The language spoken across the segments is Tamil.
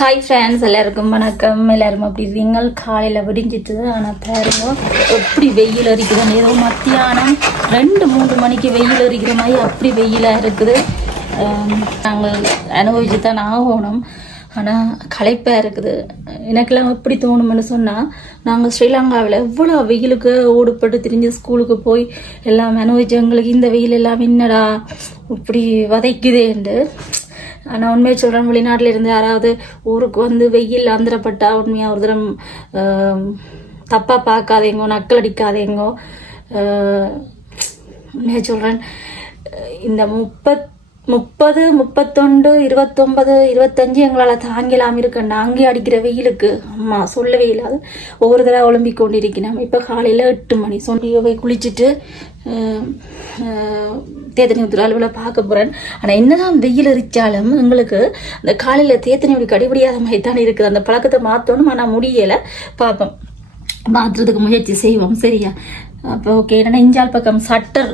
ஹாய் ஃப்ரெண்ட்ஸ், எல்லாருக்கும் வணக்கம். எல்லாரும் அப்படி இருக்கீங்க? காலையில் விடிஞ்சிட்டு ஆனால் பாருங்க எப்படி வெயில் அரிக்குதுன்னு. ஏதோ மத்தியானம் 2-3 மணிக்கு வெயில் அரிக்கிற மாதிரி அப்படி வெயிலாக இருக்குது. நாங்கள் அனுபவிச்சு தான் ஆகணும். ஆனால் களைப்பாக இருக்குது. எனக்கெல்லாம் எப்படி தோணும்னு சொன்னால், நாங்கள் ஸ்ரீலங்காவில் எவ்வளோ வெயிலுக்கு ஓடுபட்டு திரிஞ்சு ஸ்கூலுக்கு போய் எல்லாம் அனுபவிச்சு எங்களுக்கு இந்த வெயில் எல்லாம் என்னடா இப்படி வதைக்குதேண்டு. ஆனால் உண்மையை சொல்கிறேன், வெளிநாட்டில் இருந்து யாராவது ஊருக்கு வந்து வெயில் ஆந்திரப்பட்டா உண்மையாக ஒரு தரம் தப்பாக பார்க்காதேங்கோ, நக்கல் அடிக்காதேங்கோ. உண்மையாக சொல்கிறேன், இந்த 30, 31, 29, 25 எங்களால் தாங்கலாம் இருக்கேன். அங்கே அடிக்கிற வெயிலுக்கு அம்மா சொல்லவே இல்லாது ஒவ்வொரு தடவை ஒலிம்பிக் கொண்டிருக்கணும். இப்போ காலையில் 8 மணி போய் குளிச்சுட்டு தேத்தனி ஊற்றுற அளவில் பார்க்க போகிறேன். ஆனால் என்னதான் வெயில் அரிச்சாலும் எங்களுக்கு அந்த காலையில் தேத்தனி ஊடி கடிபடியாத மாதிரி தானே இருக்குது. அந்த பழக்கத்தை மாற்றணும், ஆனால் முடியலை. பார்ப்போம், மாற்றுறதுக்கு முயற்சி செய்வோம். சரியா? அப்போ ஓகே. என்னென்னா இஞ்சால் பக்கம் சட்டர்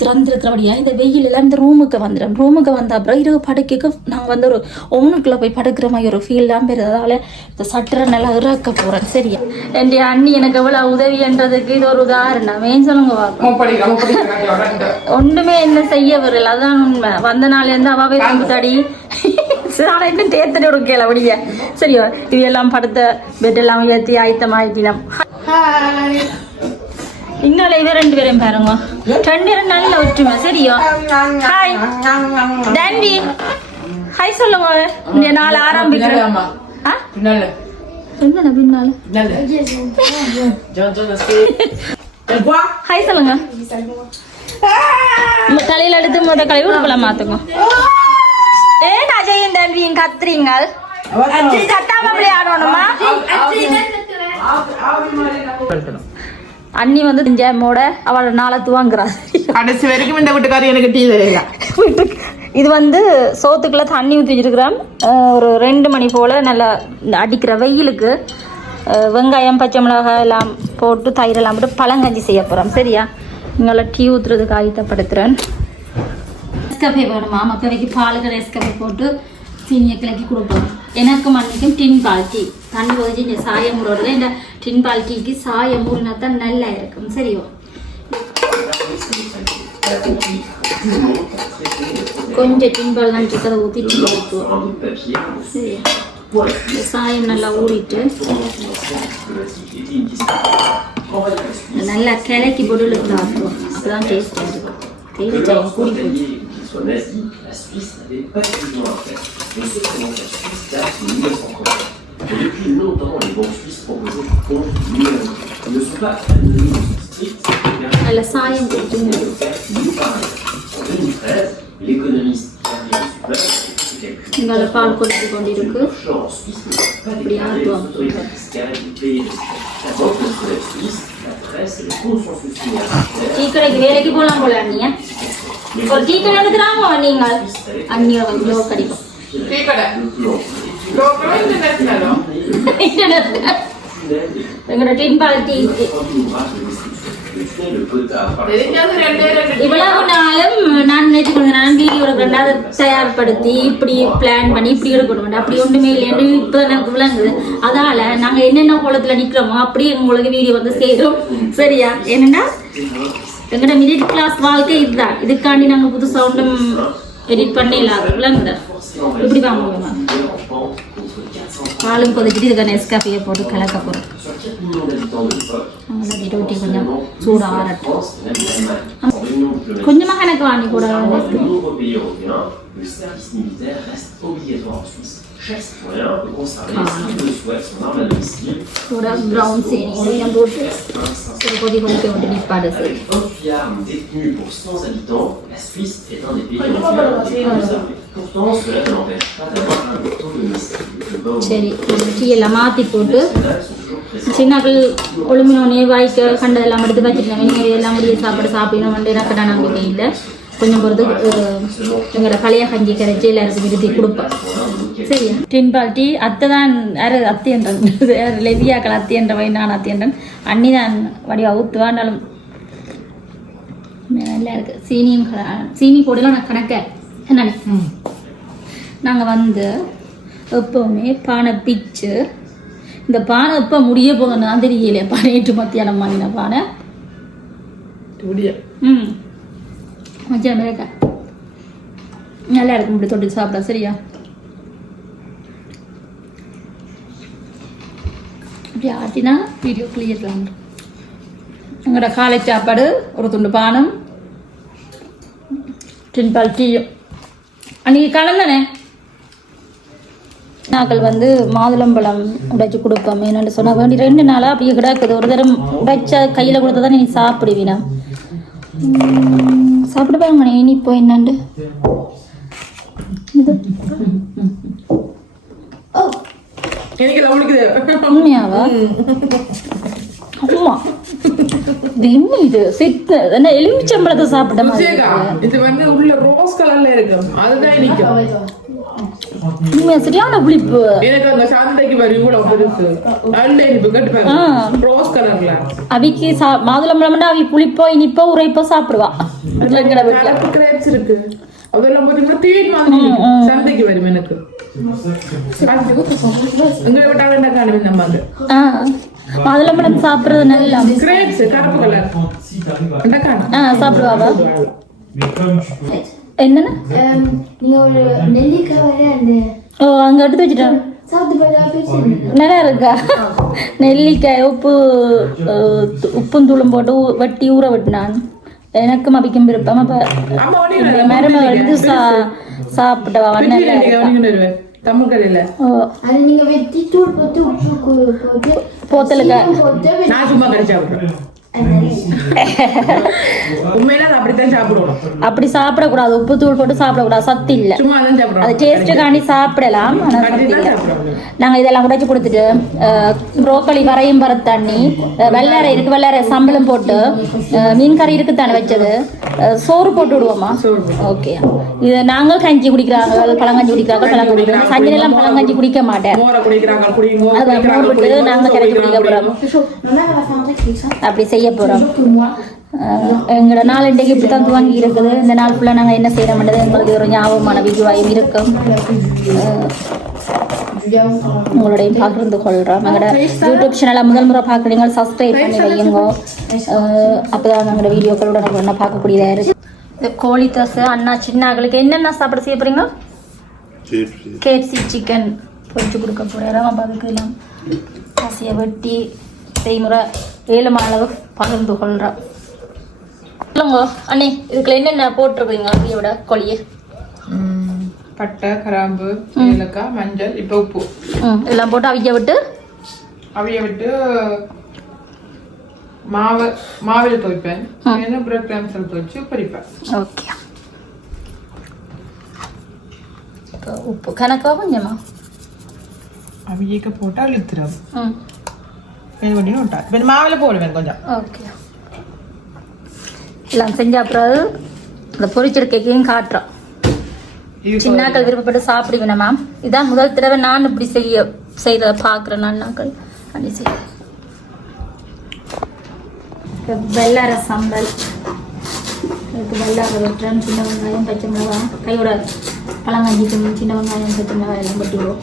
திறந்துருக்கிறபடியா இந்த வெயில் எல்லாம் இந்த ரூமுக்கு வந்துடும். ரூமுக்கு வந்த அப்புறம் இரவு படுக்கைக்கு நாங்கள் வந்து ஒரு ஒன்றுக்குள்ளே போய் படுக்கிற மாதிரி ஒரு ஃபீல்லாம் பெறுது. அதனால இந்த சட்டரை நல்லா இறக்க போகிறேன். சரியா? என் அண்ணி எனக்கு எவ்வளோ உதவின்றதுக்கு இது ஒரு உதாரணம். ஏன் சொல்லுங்க ஒன்றுமே என்ன செய்ய வரல. அதான் உண்மை. வந்த நாள்லேருந்து அவாவே ரொம்ப தடி ஆனால் என்ன தேத்தனை ஒரு கேள அப்படியா? சரியா? இது எல்லாம் படுத்த பெட் எல்லாம் ஏற்றி ஆயத்தமாயிட்டினம். இன்னொரு இது 2 பேரையும் பாருங்க. 2 பேரும் நல்ல ஒற்றுமை. சரியா? ஹாய் டான்வி, ஹாய் சொல்லுங்க. இந்த நாள் ஆரம்பிக்கிறேன். என்ன பின்னால ஹாய் சொல்லுங்க. தலையில எடுத்து முத கழுவி உடுப்பல மாத்துங்க. ஏன் அஜயும் டான்வியும் கத்துறீங்க? தட்டாம அப்படி ஆடணுமா? அண்ணி வந்து ஜாமோட அவளோட நாளை துவாங்குறா. கடைசி வரைக்கும் இந்த வீட்டுக்காரி எனக்கு டீ தரையில. இது வந்து சோத்துக்குள்ள தண்ணி ஊற்றி வச்சிருக்கிறேன். ஒரு 2 மணி போல் நல்லா அடிக்கிற வெயிலுக்கு வெங்காயம், பச்சை மிளகாய் எல்லாம் போட்டு தயிர் எல்லாம் போட்டு பழங்கஞ்சி செய்ய போகிறோம். சரியா? இங்கே டீ ஊற்றுறதுக்கு ஆயத்தப்படுத்துகிறேன். நெஸ்கஃபே வேணுமா? மக்களைக்கு பாலுக்கு நெஸ்கஃபே போட்டு சீனியை கிளக்கி கொடுப்போம். எனக்கும் அன்னைக்கும் டின் பால் டீ தண்ணி கொதிச்சு இந்த சாயம் மூடுறது. இந்த டின் பால் டீக்கு சாயம் மூடினா தான் நல்லா இருக்கும். சரியோ? கொஞ்சம் டின் பால் தான் இருக்கிறத ஊற்றிட்டு கொடுத்துவோம். சரியா? இந்த சாயம் நல்லா ஊறிட்டு நல்லா கிளக்கி பொருள் ஆக்குவோம். அப்போதான் டேஸ்டாக இருக்கும். தேயிலை சாயம் கூடி போச்சு. La Suisse n'avait pas évidemment à faire. Mais c'est comment la Suisse date de 1930. Et depuis longtemps, les banques suisses proposés par contre ne sont pas anonymes stricts. En 2013, l'économiste Gabriel Zucman a fait calculer que l'offshore en Suisse ne peut pas déclarer les autorités fiscales du pays de la Banque nationale suisse, la presse et le consensus universitaire. ஒரு டீ கடை எடுத்துறாங்க நீங்கள் அந்நிய லோ கடிக்கும். டீ கடை லோக்கல் இன்டர்நெட் எங்களோட டின் பால் டீ இவ்வளவு நாளும் நான் நினைச்சுக்கொண்டு நான் வீடியோட கண்டாத தயார்படுத்தி இப்படி பிளான் பண்ணி இப்படி எடுக்கணும். அப்படி ஒன்றுமே இல்லைன்னு இப்போ எனக்கு விளங்குது. அதால நாங்கள் என்னென்ன கோலத்தில் நிற்கிறோமோ அப்படியே உங்களுக்கு வீடியோ வந்து செய்கிறோம். சரியா? என்னன்னா எங்களோட மிடில் கிளாஸ் வாழ்க்கை இதுதான். இதுக்காண்டி நாங்கள் புதுசாக ஒன்றும் எடிட் பண்ண இல்லாத விளங்குதா? இப்படி வாங்குவோம். பாலும் கொதிச்சுட்டு இதுக்கான நெஸ்காஃபியை போட்டு கலக்க போகிறோம். ரொட்டி கொஞ்சம் சூடாக ஆறட்டும். கொஞ்சமாக எனக்கு வாங்கி கூட கூட ப்ரௌன் சேனி போட்டு கொதி கொதிக்க விட்டு நிற்பாடு. சரி, டீ எல்லாம் மாற்றி போட்டு சின்னாக்கள் ஒழுமினோடனே வாய்க்க கண்டதெல்லாம் எடுத்து வச்சுருந்தேன். நீங்கள் இதெல்லாம் முடிய சாப்பிடணும் எனக்கு நான் நம்பிக்கை இல்லை. கொஞ்சம் பொறுத்து எங்களோட பழைய கஞ்சி கரைச்சி எல்லாருக்கும் விருத்தி கொடுப்பேன். சரியா? டின் பால் டீ அத்தை தான் யார் அத்தியன்றது லெவியாக்கள் அத்தியன்றவை, நான் அத்தியன்றன். அண்ணி தான் வடிவா ஊற்றுவாண்டாலும் நல்லா இருக்குது. சீனி போடலாம் நான் கணக்க என்ன நாங்கள் வந்து எப்பவுமே பானை பிச்சு இந்த பானை எப்போ முடிய போக நான் தெரியல. நேற்று மத்தியானம் வாங்கின பானை மத்தியானம் இருக்கா நல்லா இருக்கும். இப்படி தொட்டு சாப்பிட சரியா? இப்படி ஆட்டினா வீடியோ கிளியர்லாம். எங்களோட காலை சாப்பாடு ஒரு துண்டு பானம் டின்பால் டீயும் அன்றைக்கி கலந்தானே. நாங்கள் வந்து மாதுளம்பழம் உடைச்சி கொடுப்போம். என்னென்னு சொன்னால் வேண்டி 2 நாளாக அப்படியே கிடக்குது. ஒரு தரம் உடைச்சா கையில் கொடுத்தா தான் நீ சாப்பிடுவீனா. சாப்பிட பாருங்க இனிப்போ என்னண்டு. உண்மையாவா? ஆமா இது சித்து என்ன எலுமிச்சம்பழத்தை சாப்பிட்ட இது வந்து உள்ள ரோஸ் கலர்ல இருக்கு. அதுதான் நிக்கும். சரியான புளிப்பு. எனக்கு அங்க சந்தைக்கு வரும் இவ்வளவு பெருசு நல்ல இனிப்பு கட்டு ரோஸ் கலர்ல. அவிக்கு மாதுளம்பழம்னா அவி புளிப்போ இனிப்போ உரைப்போ சாப்பிடுவா. கிரேப்ஸ் இருக்கு அதெல்லாம் பாத்தீங்கன்னா தேன் மாதிரி சந்தைக்கு வரும். எனக்கு உங்களை விட்டாங்க என்ன காணுமே நம்ம அது மாதுளம்பழம் சாப்பிடுறது நல்லா. கிரேப்ஸ் கருப்பு கலர் சாப்பிடுவாவா? என்னன்னா நீங்க ஒரு நெல்லிக்காய் வர அந்த அங்க எடுத்து வச்சுட்டேன். நல்லா இருக்கா? நெல்லிக்காய் உப்பும் தூளும் போட்டு வெட்டி ஊற விட்டுனான். எனக்கும் அபிக்கும் விருப்பம். அப்ப மரும எடுத்து சாப்பிட்டவா நல்லா தமிழ் கடையில அது நீங்க வெட்டி தூள் போட்டு உப்பு போத்தலுக்கு நான் சும்மா கடிச்சா அப்படி சாப்பிடக்கூடாது. உப்பு தூள் போட்டு சாப்பிடக்கூடாது. சத்து இல்ல. அது டேஸ்ட்டுக்காண்டி சாப்பிடலாம். ஆனா சத்து இல்ல. நாங்க இதெல்லாம் உடைச்சு கொடுத்துட்டு புரோக்கலி வரையும் பரத்தண்ணி வெள்ளாரை இருக்கு. வெள்ளாரை சம்பளம் போட்டு மீன் கறி இருக்குத்தானே வச்சது சோறு போட்டு விடுவோமா? ஓகே. இது நாங்கள் கஞ்சி குடிக்கிறாங்க. பழங்கஞ்சி குடிக்கிறாங்க. பழங்கஞ்சி குடிக்கிறாங்க. சஞ்சனை எல்லாம் பழங்கஞ்சி குடிக்க மாட்டேன். அதான் மோர் விட்டு நாங்க கரைச்சி குடிக்க போறோம். அப்படி செய்ய போறோம். எங்களோட நாள் இன்றைக்கு இப்படி தான் துவங்கி இருக்குது. இந்த நாள் ஃபுல்லாக நாங்கள் என்ன செய்யறோம்ன்றது எங்களுக்கு ஒரு ஞாபகமான வீடியோவாயும் இருக்கும். உங்களோடையும் பகிர்ந்து கொள்கிறோம். எங்களோட யூடியூப் சேனலை முதல் முறை பார்க்குறீங்க சப்ஸ்கிரைப் பண்ணி வையுங்க. அப்போதான் எங்களோட வீடியோக்களோட நம்ம என்ன பார்க்கக்கூடியதாக இருக்குது. இந்த கோழி தோசை அண்ணா சின்னாக்களுக்கு என்னென்ன சாப்பிட செய்ய போகிறீங்க? கேஎஃப்சி சிக்கன் பொரிச்சு கொடுக்க போகிறோம். அப்போ அதுக்கு எல்லாம் பசியை வெட்டி செய்முறை 7 அளவு பகிர்ந்து கொள்கிறோம். இல்லைங்க அண்ணே, இதுக்குள்ள என்னென்ன போட்டிருக்கீங்க? அவியோட கோழியை பட்டை கிராம்பு ஏலக்காய் மஞ்சள் இப்போ உப்பு எல்லாம் போட்டு அவிய விட்டு மாவில் துவைப்பேன். பிரெட் கிராம்ஸில் துவைச்சு பொரிப்பேன். ஓகே. உப்பு கணக்காக கொஞ்சமா அவியக்க போட்டு அழுத்துறோம். மாவில் போடுவேன் கொஞ்சம். ஓகே. எல்லாம் செஞ்ச அப்புறம் இந்த பொரிச்சிருக்கையும் காட்டுறோம். சின்னாக்கள் விருப்பப்பட்டு சாப்பிடுவேன் மேம். இதான் முதல் தடவை நான் இப்படி செய்யறத பார்க்குறேன். அண்ணாக்கள் அப்படி செய்ய வெள்ளார சம்பல் இதுக்கு வெள்ளார வெட்டுறேன். சின்ன வெங்காயம் பச்சை மிளகாய் கையோட பழங்கஞ்சிக்கு சின்ன வெங்காயம் பச்சை மிளகாய் எல்லாம் வெட்டிடுவோம்.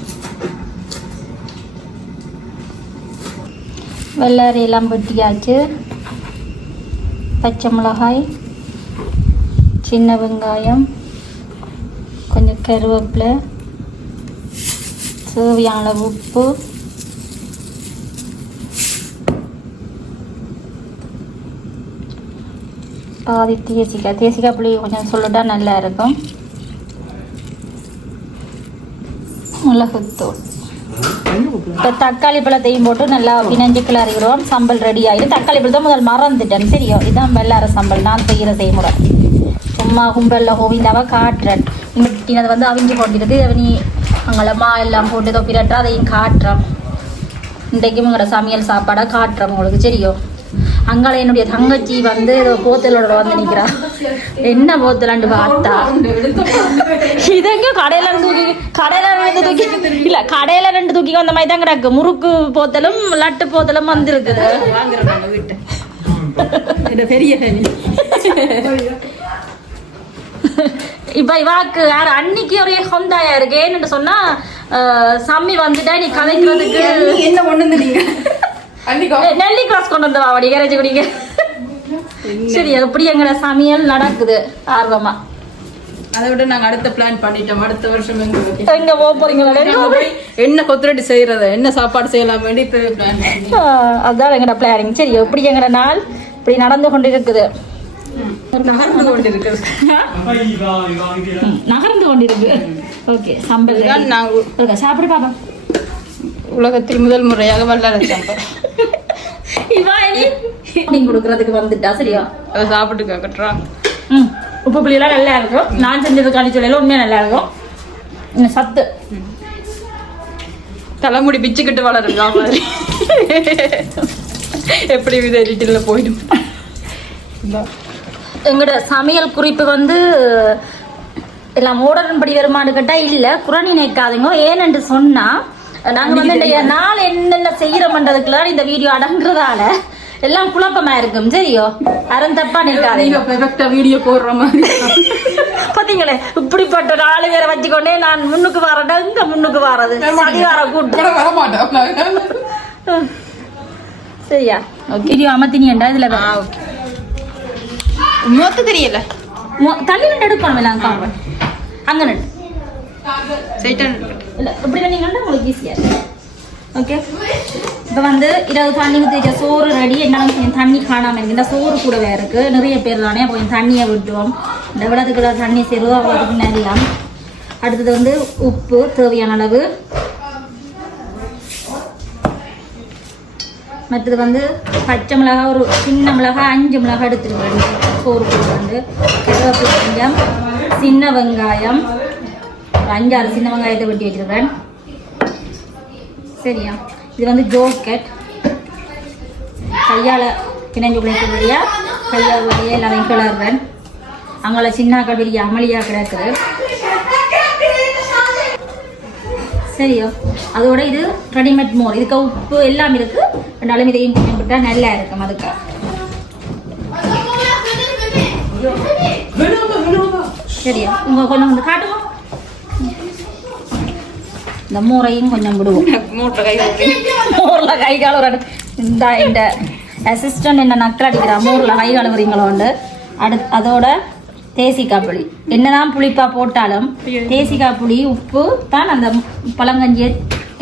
வெள்ளாரி எல்லாம் வெட்டியாச்சு. பச்சை மிளகாய் சின்ன வெங்காயம் கொஞ்சம் கருவேப்பிலை தேவையான உப்பு பாதி தேசிக்காய் புளி கொஞ்சம் சொல்லிட்டா நல்லா இருக்கும். மிளகுத்தூள் இப்போ தக்காளி பழத்தையும் போட்டு நல்லா பிணைஞ்சு கிளறிடுவோம். சம்பல் ரெடி ஆகிடும். தக்காளி பழத்தை முதல் மறந்துட்டேன். தெரியும் இதுதான் வெள்ளார சம்பல் நான் செய்கிற செய்முறை. சும்மா கும்பலில் கோவிந்தாவை காட்டுறேன். இங்கிட்ட வந்து அவிஞ்சு போட்டுருக்கு. நீ அங்கெல்லாம் எல்லாம் போட்டு ஏதோ பிரட்டுற அதையும் காட்டுறோம். இன்றைக்கும் உங்களோட சமையல் சாப்பாடாக காட்டுறோம் உங்களுக்கு தெரியும். அங்கால என்னுடைய தங்கச்சி வந்து ஏதோ போத்தலோட வந்து நிற்கிறா. என்ன போத்தலான்னு பார்த்தா இதெங்க கடையில தூக்கி இல்ல கடையில 2 தூக்கி வந்த மாதிரி தான் கிடக்கு. முறுக்கு போத்தலும் லட்டு போத்தலும் வந்து இருக்குது. பெரிய இப்ப இவாக்கு யார் அன்னைக்கு ஒரே ஹொந்தாயா இருக்கு. ஏன்னு சொன்னா சாமி வந்துட்டா நீ கலைக்கிறதுக்கு என்ன ஒண்ணு நீங்க நெல்லி கிளாஸ் கொண்டு வந்து வாடி கரைச்சி குடிங்க. சரி எப்படி எங்கட சமையல் நடக்குது ஆர்வமா. அதை விட நாங்க அடுத்த பிளான் பண்ணிட்டோம். அடுத்த வருஷம் எங்க போக போறீங்களா? என்ன கொத்துரட்டி செய்யறது, என்ன சாப்பாடு செய்யலாம் வேண்டி பிளான். அதான் எங்கட பிளானிங். சரி எப்படி எங்கட நாள் இப்படி நடந்து கொண்டு இருக்குது. நகர்ந்து கொண்டிருக்கு. ஓகே சம்பல் நாங்க சாப்பிடு பாப்பா. உலகத்தில் முதல் முறையாக வல்லார சாம்பார் நீங்க கொடுக்கறதுக்கு வந்துட்டா சரியா? அதை சாப்பிட்டு கட்டுறான். உப்பு புளியெல்லாம் நல்லா இருக்கும். நான் செஞ்சது கணிச்சொல்ல உண்மையா நல்லா இருக்கும். சத்து தலைமுடி பிச்சுக்கிட்டு வளருங்க மாதிரி எப்படி வித போயிடும். எங்களோட சமையல் குறிப்பு வந்து எல்லாம் மாடர்ன் படி வருமானு கேட்டா இல்ல, குரணி நினைக்காதுங்க. ஏனென்று சொன்னா நாங்க வந்து இந்த நாள் என்னென்ன செய்யறோம்ன்றதுக்குள்ள இந்த வீடியோ அடங்குறதால எல்லாம் குழப்பமா இருக்கும். சரியோ அறம் தப்பா நினைக்காதீங்க. வீடியோ போடுற மாதிரி பாத்தீங்களே இப்படிப்பட்ட 4 பேரை வச்சுக்கொண்டே நான் முன்னுக்கு வரேன். இங்க முன்னுக்கு வர்றது சதிகார கூட்டம் வர மாட்டேன். சரியா? வீடியோ அமர்த்தினியண்டா இதுல மொத்த தெரியல. தள்ளி நின்று எடுக்கணும் எல்லாம் காம்பன் அங்க நின்று இல்லை இப்படி நீங்கன்னா உங்களுக்கு ஈஸியா இருக்கு. ஓகே இப்போ வந்து 20 தண்ணி ஊற்றி வச்ச சோறு ரெடி. என்னாலும் கொஞ்சம் தண்ணி காணாமல் இருக்கு. இந்த சோறு கூடவே இருக்கு. நிறைய பேர் தானே கொஞ்சம் தண்ணியை விட்டுவோம். இந்த விடத்துக்குள்ள தண்ணி சேருவோம். அவ்வளோதுக்கு நிறையலாம். அடுத்தது வந்து உப்பு தேவையான அளவு. மற்றது வந்து பச்சை மிளகா ஒரு சின்ன மிளகா 5 மிளகா எடுத்துருக்கேன். சோறு கூட வந்து கருவேப்பிலை கொஞ்சம், சின்ன வெங்காயம் 5-6 சின்ன வெங்காயத்தை வெட்டி வச்சிருக்கேன். சரியா? இது வந்து ஜோக்கெட் கையால் பிணைஞ்சு குழைக்க வழியா கையால் வழியா எல்லாமே கிளறுறேன். அங்கே சின்னாக்கள் வெளியே அமளியாக கிடக்குது. சரியா? அதோட இது ரெடிமேட் மோர். இதுக்கு உப்பு எல்லாம் இருக்கு. ரெண்டாலும் இதையும் கொஞ்சம் விட்டா நல்லா இருக்கும். அதுக்கு சரியா? உங்க கொஞ்சம் வந்து காட்டுவோம். இந்த மூரையும் கொஞ்சம் விடுவோம். மோர்ல கை கால இந்த அசிஸ்டன்ட் என்ன நக்கல் அடிக்கிறா. மோர்ல கை கழுவுறீங்களோண்டு. அதோட தேசிக்காய் புளி என்னதான் புளிப்பா போட்டாலும் தேசிக்காய் புளி உப்பு தான் அந்த பழங்கஞ்சியை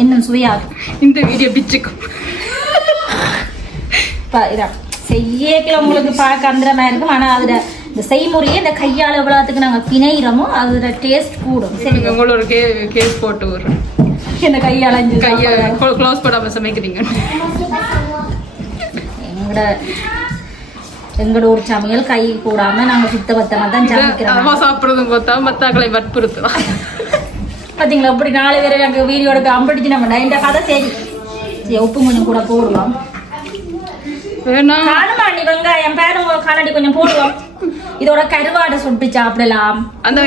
இன்னும் சுவையாகும். இந்த வீடியோ பிச்சுக்கும் இதான் செய்யக்கில உங்களுக்கு பார்க்க அந்தரமா இருக்கும். ஆனால் அதுல இந்த செய்முறையே இந்த கையால் எவ்வளோத்துக்கு நாங்கள் பிணைகிறோமோ அதோட டேஸ்ட் கூடும். சரி உங்களோட கேஸ் போட்டு வரும். இந்த கையால் கையை க்ளோஸ் பண்ணாம சமைக்கிறீங்க. எங்களோட ஒரு சமையல் கை கூடாம நாங்க சுத்த பத்தமா தான் சமைக்கிறோம். சாப்பிடுறதும் பார்த்தா மத்தாக்களை வற்புறுத்தலாம். பாத்தீங்களா இப்படி 4 பேரை எனக்கு வீடியோ எடுக்க அம்படிச்சு நம்ம இந்த கதை சரி உப்பு கொஞ்சம் கூட போடுவோம். காணுமா நீ வெங்காயம் பேரும் காணடி கொஞ்சம் போடுவோம். இதோட கருவாடை சுட்டு சாப்பிடலாம். அந்த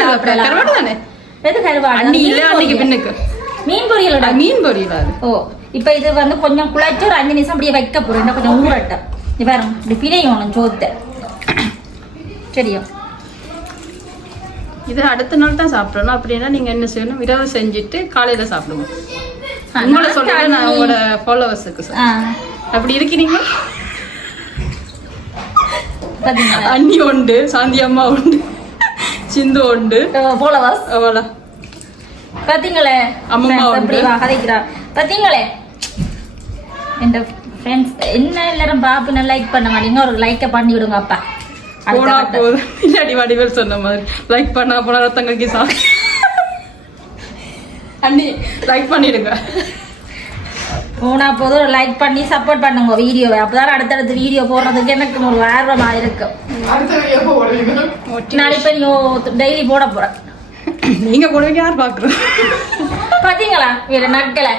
சாப்பிடலாம். எது கருவாடு? மீன் பொரியலோட மீன் பொரியல். ஓ இப்ப இது வந்து கொஞ்சம் குழைச்சு ஒரு 5 நிமிஷம் அப்படியே வைக்க போறோம். கொஞ்சம் ஊறட்டும். பாருங்க இப்படி பிணையும் சோத்தை. சரியா? இது அடுத்த நாள் தான் சாப்பிடணும். அப்படின்னா நீங்க என்ன செய்யணும், இரவு செஞ்சுட்டு காலையில சாப்பிடுவோம். உங்களை சொல்றேன் நான் உங்களோட ஃபாலோவர்ஸுக்கு. அப்படி இருக்கிறீங்க. அண்ணி உண்டு, சாந்தி அம்மா உண்டு, சிந்து உண்டு, ஃபாலோவர்ஸ் அவ்வளோ. பாத்தீங்களே அம்மா உண்டு கதைக்கிறா. பாத்தீங்களே என் ஃப்ரெண்ட்ஸ் என்ன எல்லாரும் பாப்புன்னு லைக் பண்ண மாட்டீங்க. ஒரு லைக்கை பண்ணி விடுங்க அப்பா. போனா போதும். இல்லாடி வடிவேல் சொன்ன மாதிரி லைக் பண்ணா போனா ரத்தங்களுக்கு அண்ணி லைக் பண்ணிடுங்க. போனா போதும் ஒரு லைக் பண்ணி சப்போர்ட் பண்ணுங்க வீடியோவை. அப்பதான் அடுத்தடுத்து வீடியோ போடுறதுக்கு எனக்கு ஒரு ஆர்வமா இருக்கும். நான் இப்ப நீ டெய்லி போட போறேன். நீங்க போடுவீங்க யார் பாக்குறோம். பாத்தீங்களா வேற நக்கலை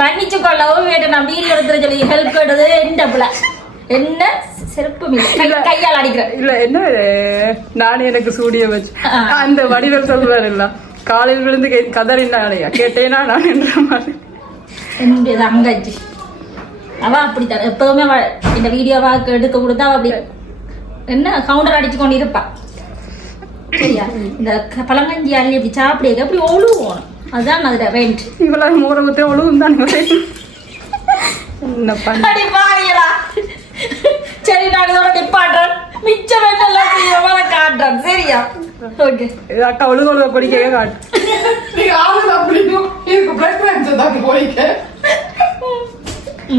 மன்னிச்சு கொள்ளவும் வேற நான் வீடியோ எடுத்துற சொல்லி ஹெல்ப் எடுது என்ன செருப்பு கையால் அடிக்கிறேன். இல்ல என்ன நானே எனக்கு சூடிய வச்சு அந்த வடிவில் சொல்றாரு இல்ல காலையில் விழுந்து கதறினாலையா கேட்டேனா நான் என்ற மாதிரி அங்கச்சி அவ அப்படித்தான் எப்பவுமே இந்த வீடியோவா எடுக்க கொடுத்தா அவ அப்படி என்ன கவுண்டர் அடிச்சு கொண்டு இருப்பா. சரியா இந்த பழங்கஞ்சி அள்ளி அப்படி சாப்பிடுங்க அப்படி ஒழுவோம் அதுதான் அதுல ரெண்ட் இவ்வளவு மோர ஊற்றி ஒழுகும் தான் என்ன பண்ண அடி பாவிகளா சரி நான் இதோட நிப்பாட்டுறேன் மிச்சம் என்னெல்லாம் காட்டுறேன் சரியா ஓகே அக்கா ஒழுங்கு படிக்க காட்டு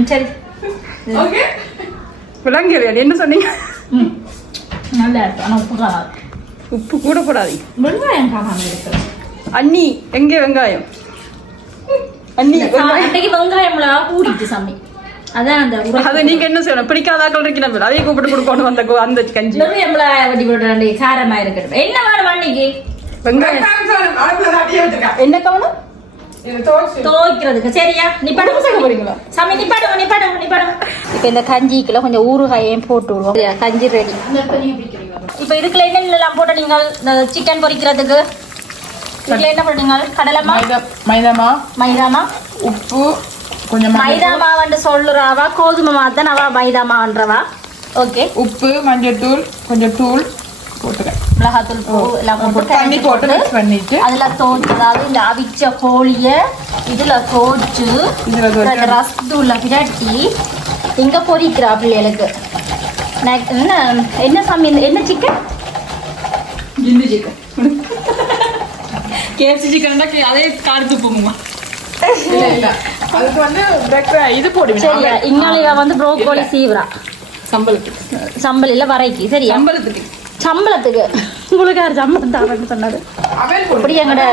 சரி விளங்கலையா என்ன சொன்னீங்க நல்லா இருக்கு ஆனால் உப்பு காணாது உப்பு கூட போடாது வெங்காயம் காணாமல் இருக்கு அண்ணி எங்கே வெங்காயம் அண்ணி அன்றைக்கு வெங்காயம் கூடிட்டு சாமி அதான் அந்த அது நீங்க என்ன செய்யணும் பிடிக்காதாக்கள் இருக்கணும் அதையும் கூப்பிட்டு கொடுக்கணும் அந்த கஞ்சி வட்டி போட்டு காரமா இருக்கட்டும் என்ன வேணும் அன்னைக்கு வெங்காயம் என்ன கவனம் துவைக்கிறதுக்கு சரியா நிப்பாடுங்க போறீங்களா சாமி நிப்பாடுங்க இப்ப இந்த கஞ்சிக்குள்ள கொஞ்சம் ஊறுகாயையும் போட்டு விடுவோம் சரியா? கஞ்சி ரெடி இப்ப இதுக்குள்ள என்னென்னலாம் போட்ட நீங்கள் இந்த சிக்கன் பொரிக்கிறதுக்கு இதுல என்ன போட்டீங்க கடலைமா மைதாமா உப்பு கொஞ்சம் மைதா மாவுன்னு சொல்லுறாவா கோதுமை மாவு தான் அவ மைதா மாவுன்றவா ஓகே உப்பு மஞ்சள் தூள் கொஞ்சம் தூள் போட்டுறேன் மிளகாத்தூள் பூ எல்லாம் தண்ணி போட்டு mix பண்ணிட்டு அதுல தோச்சு அதாவது இந்த அவிச்ச கோழிய இதுல தோச்சு இதுல ரசத்தூள்ல பிரட்டி இங்க பொரிக்கிறா பிள்ளைகளுக்கு என்ன சாமி என்ன சிக்கன் கிண்டி சிக்கன் கேஎஃப்சி சிக்கன் அதே கார்த்து போகுமா இல்ல அதுக்கு வந்து இது போடுவேன் சரியா இங்கால வந்து ப்ரோக்கோலி சீவரா சம்பல் இல்ல வரைக்கு சரியா சம்பளத்துக்கு உங்களுக்கு யார் சம்பளம் தாரன்னு சொன்னாரு அப்படி எங்கட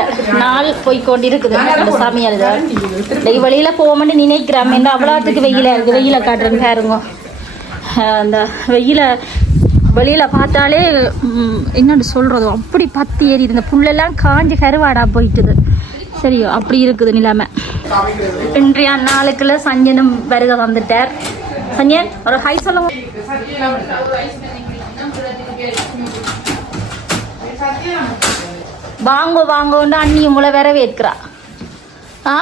நாள் போய்கொண்டு இருக்குது எங்கட சமையல் வெளியில போகமாட்டு நினைக்கிறோம் என்ன அவ்வளோத்துக்கு வெயில இருக்கு வெயில காட்டுறேன்னு பாருங்க அந்த வெயில வெளியில பார்த்தாலே என்னன்னு சொல்றது அப்படி பத்தி ஏறிது இந்த புல்லெல்லாம் காஞ்சி கருவாடா போயிட்டுது சரியோ அப்படி இருக்குது நிலைமை இன்றைய நாளுக்குள்ள சஞ்சனும் வருக வந்துட்டார் சஞ்சன் ஒரு ஹை சொல்லுங்க வாங்கோன்னு அண்ணி உங்களை வரவேற்கிறா ஆ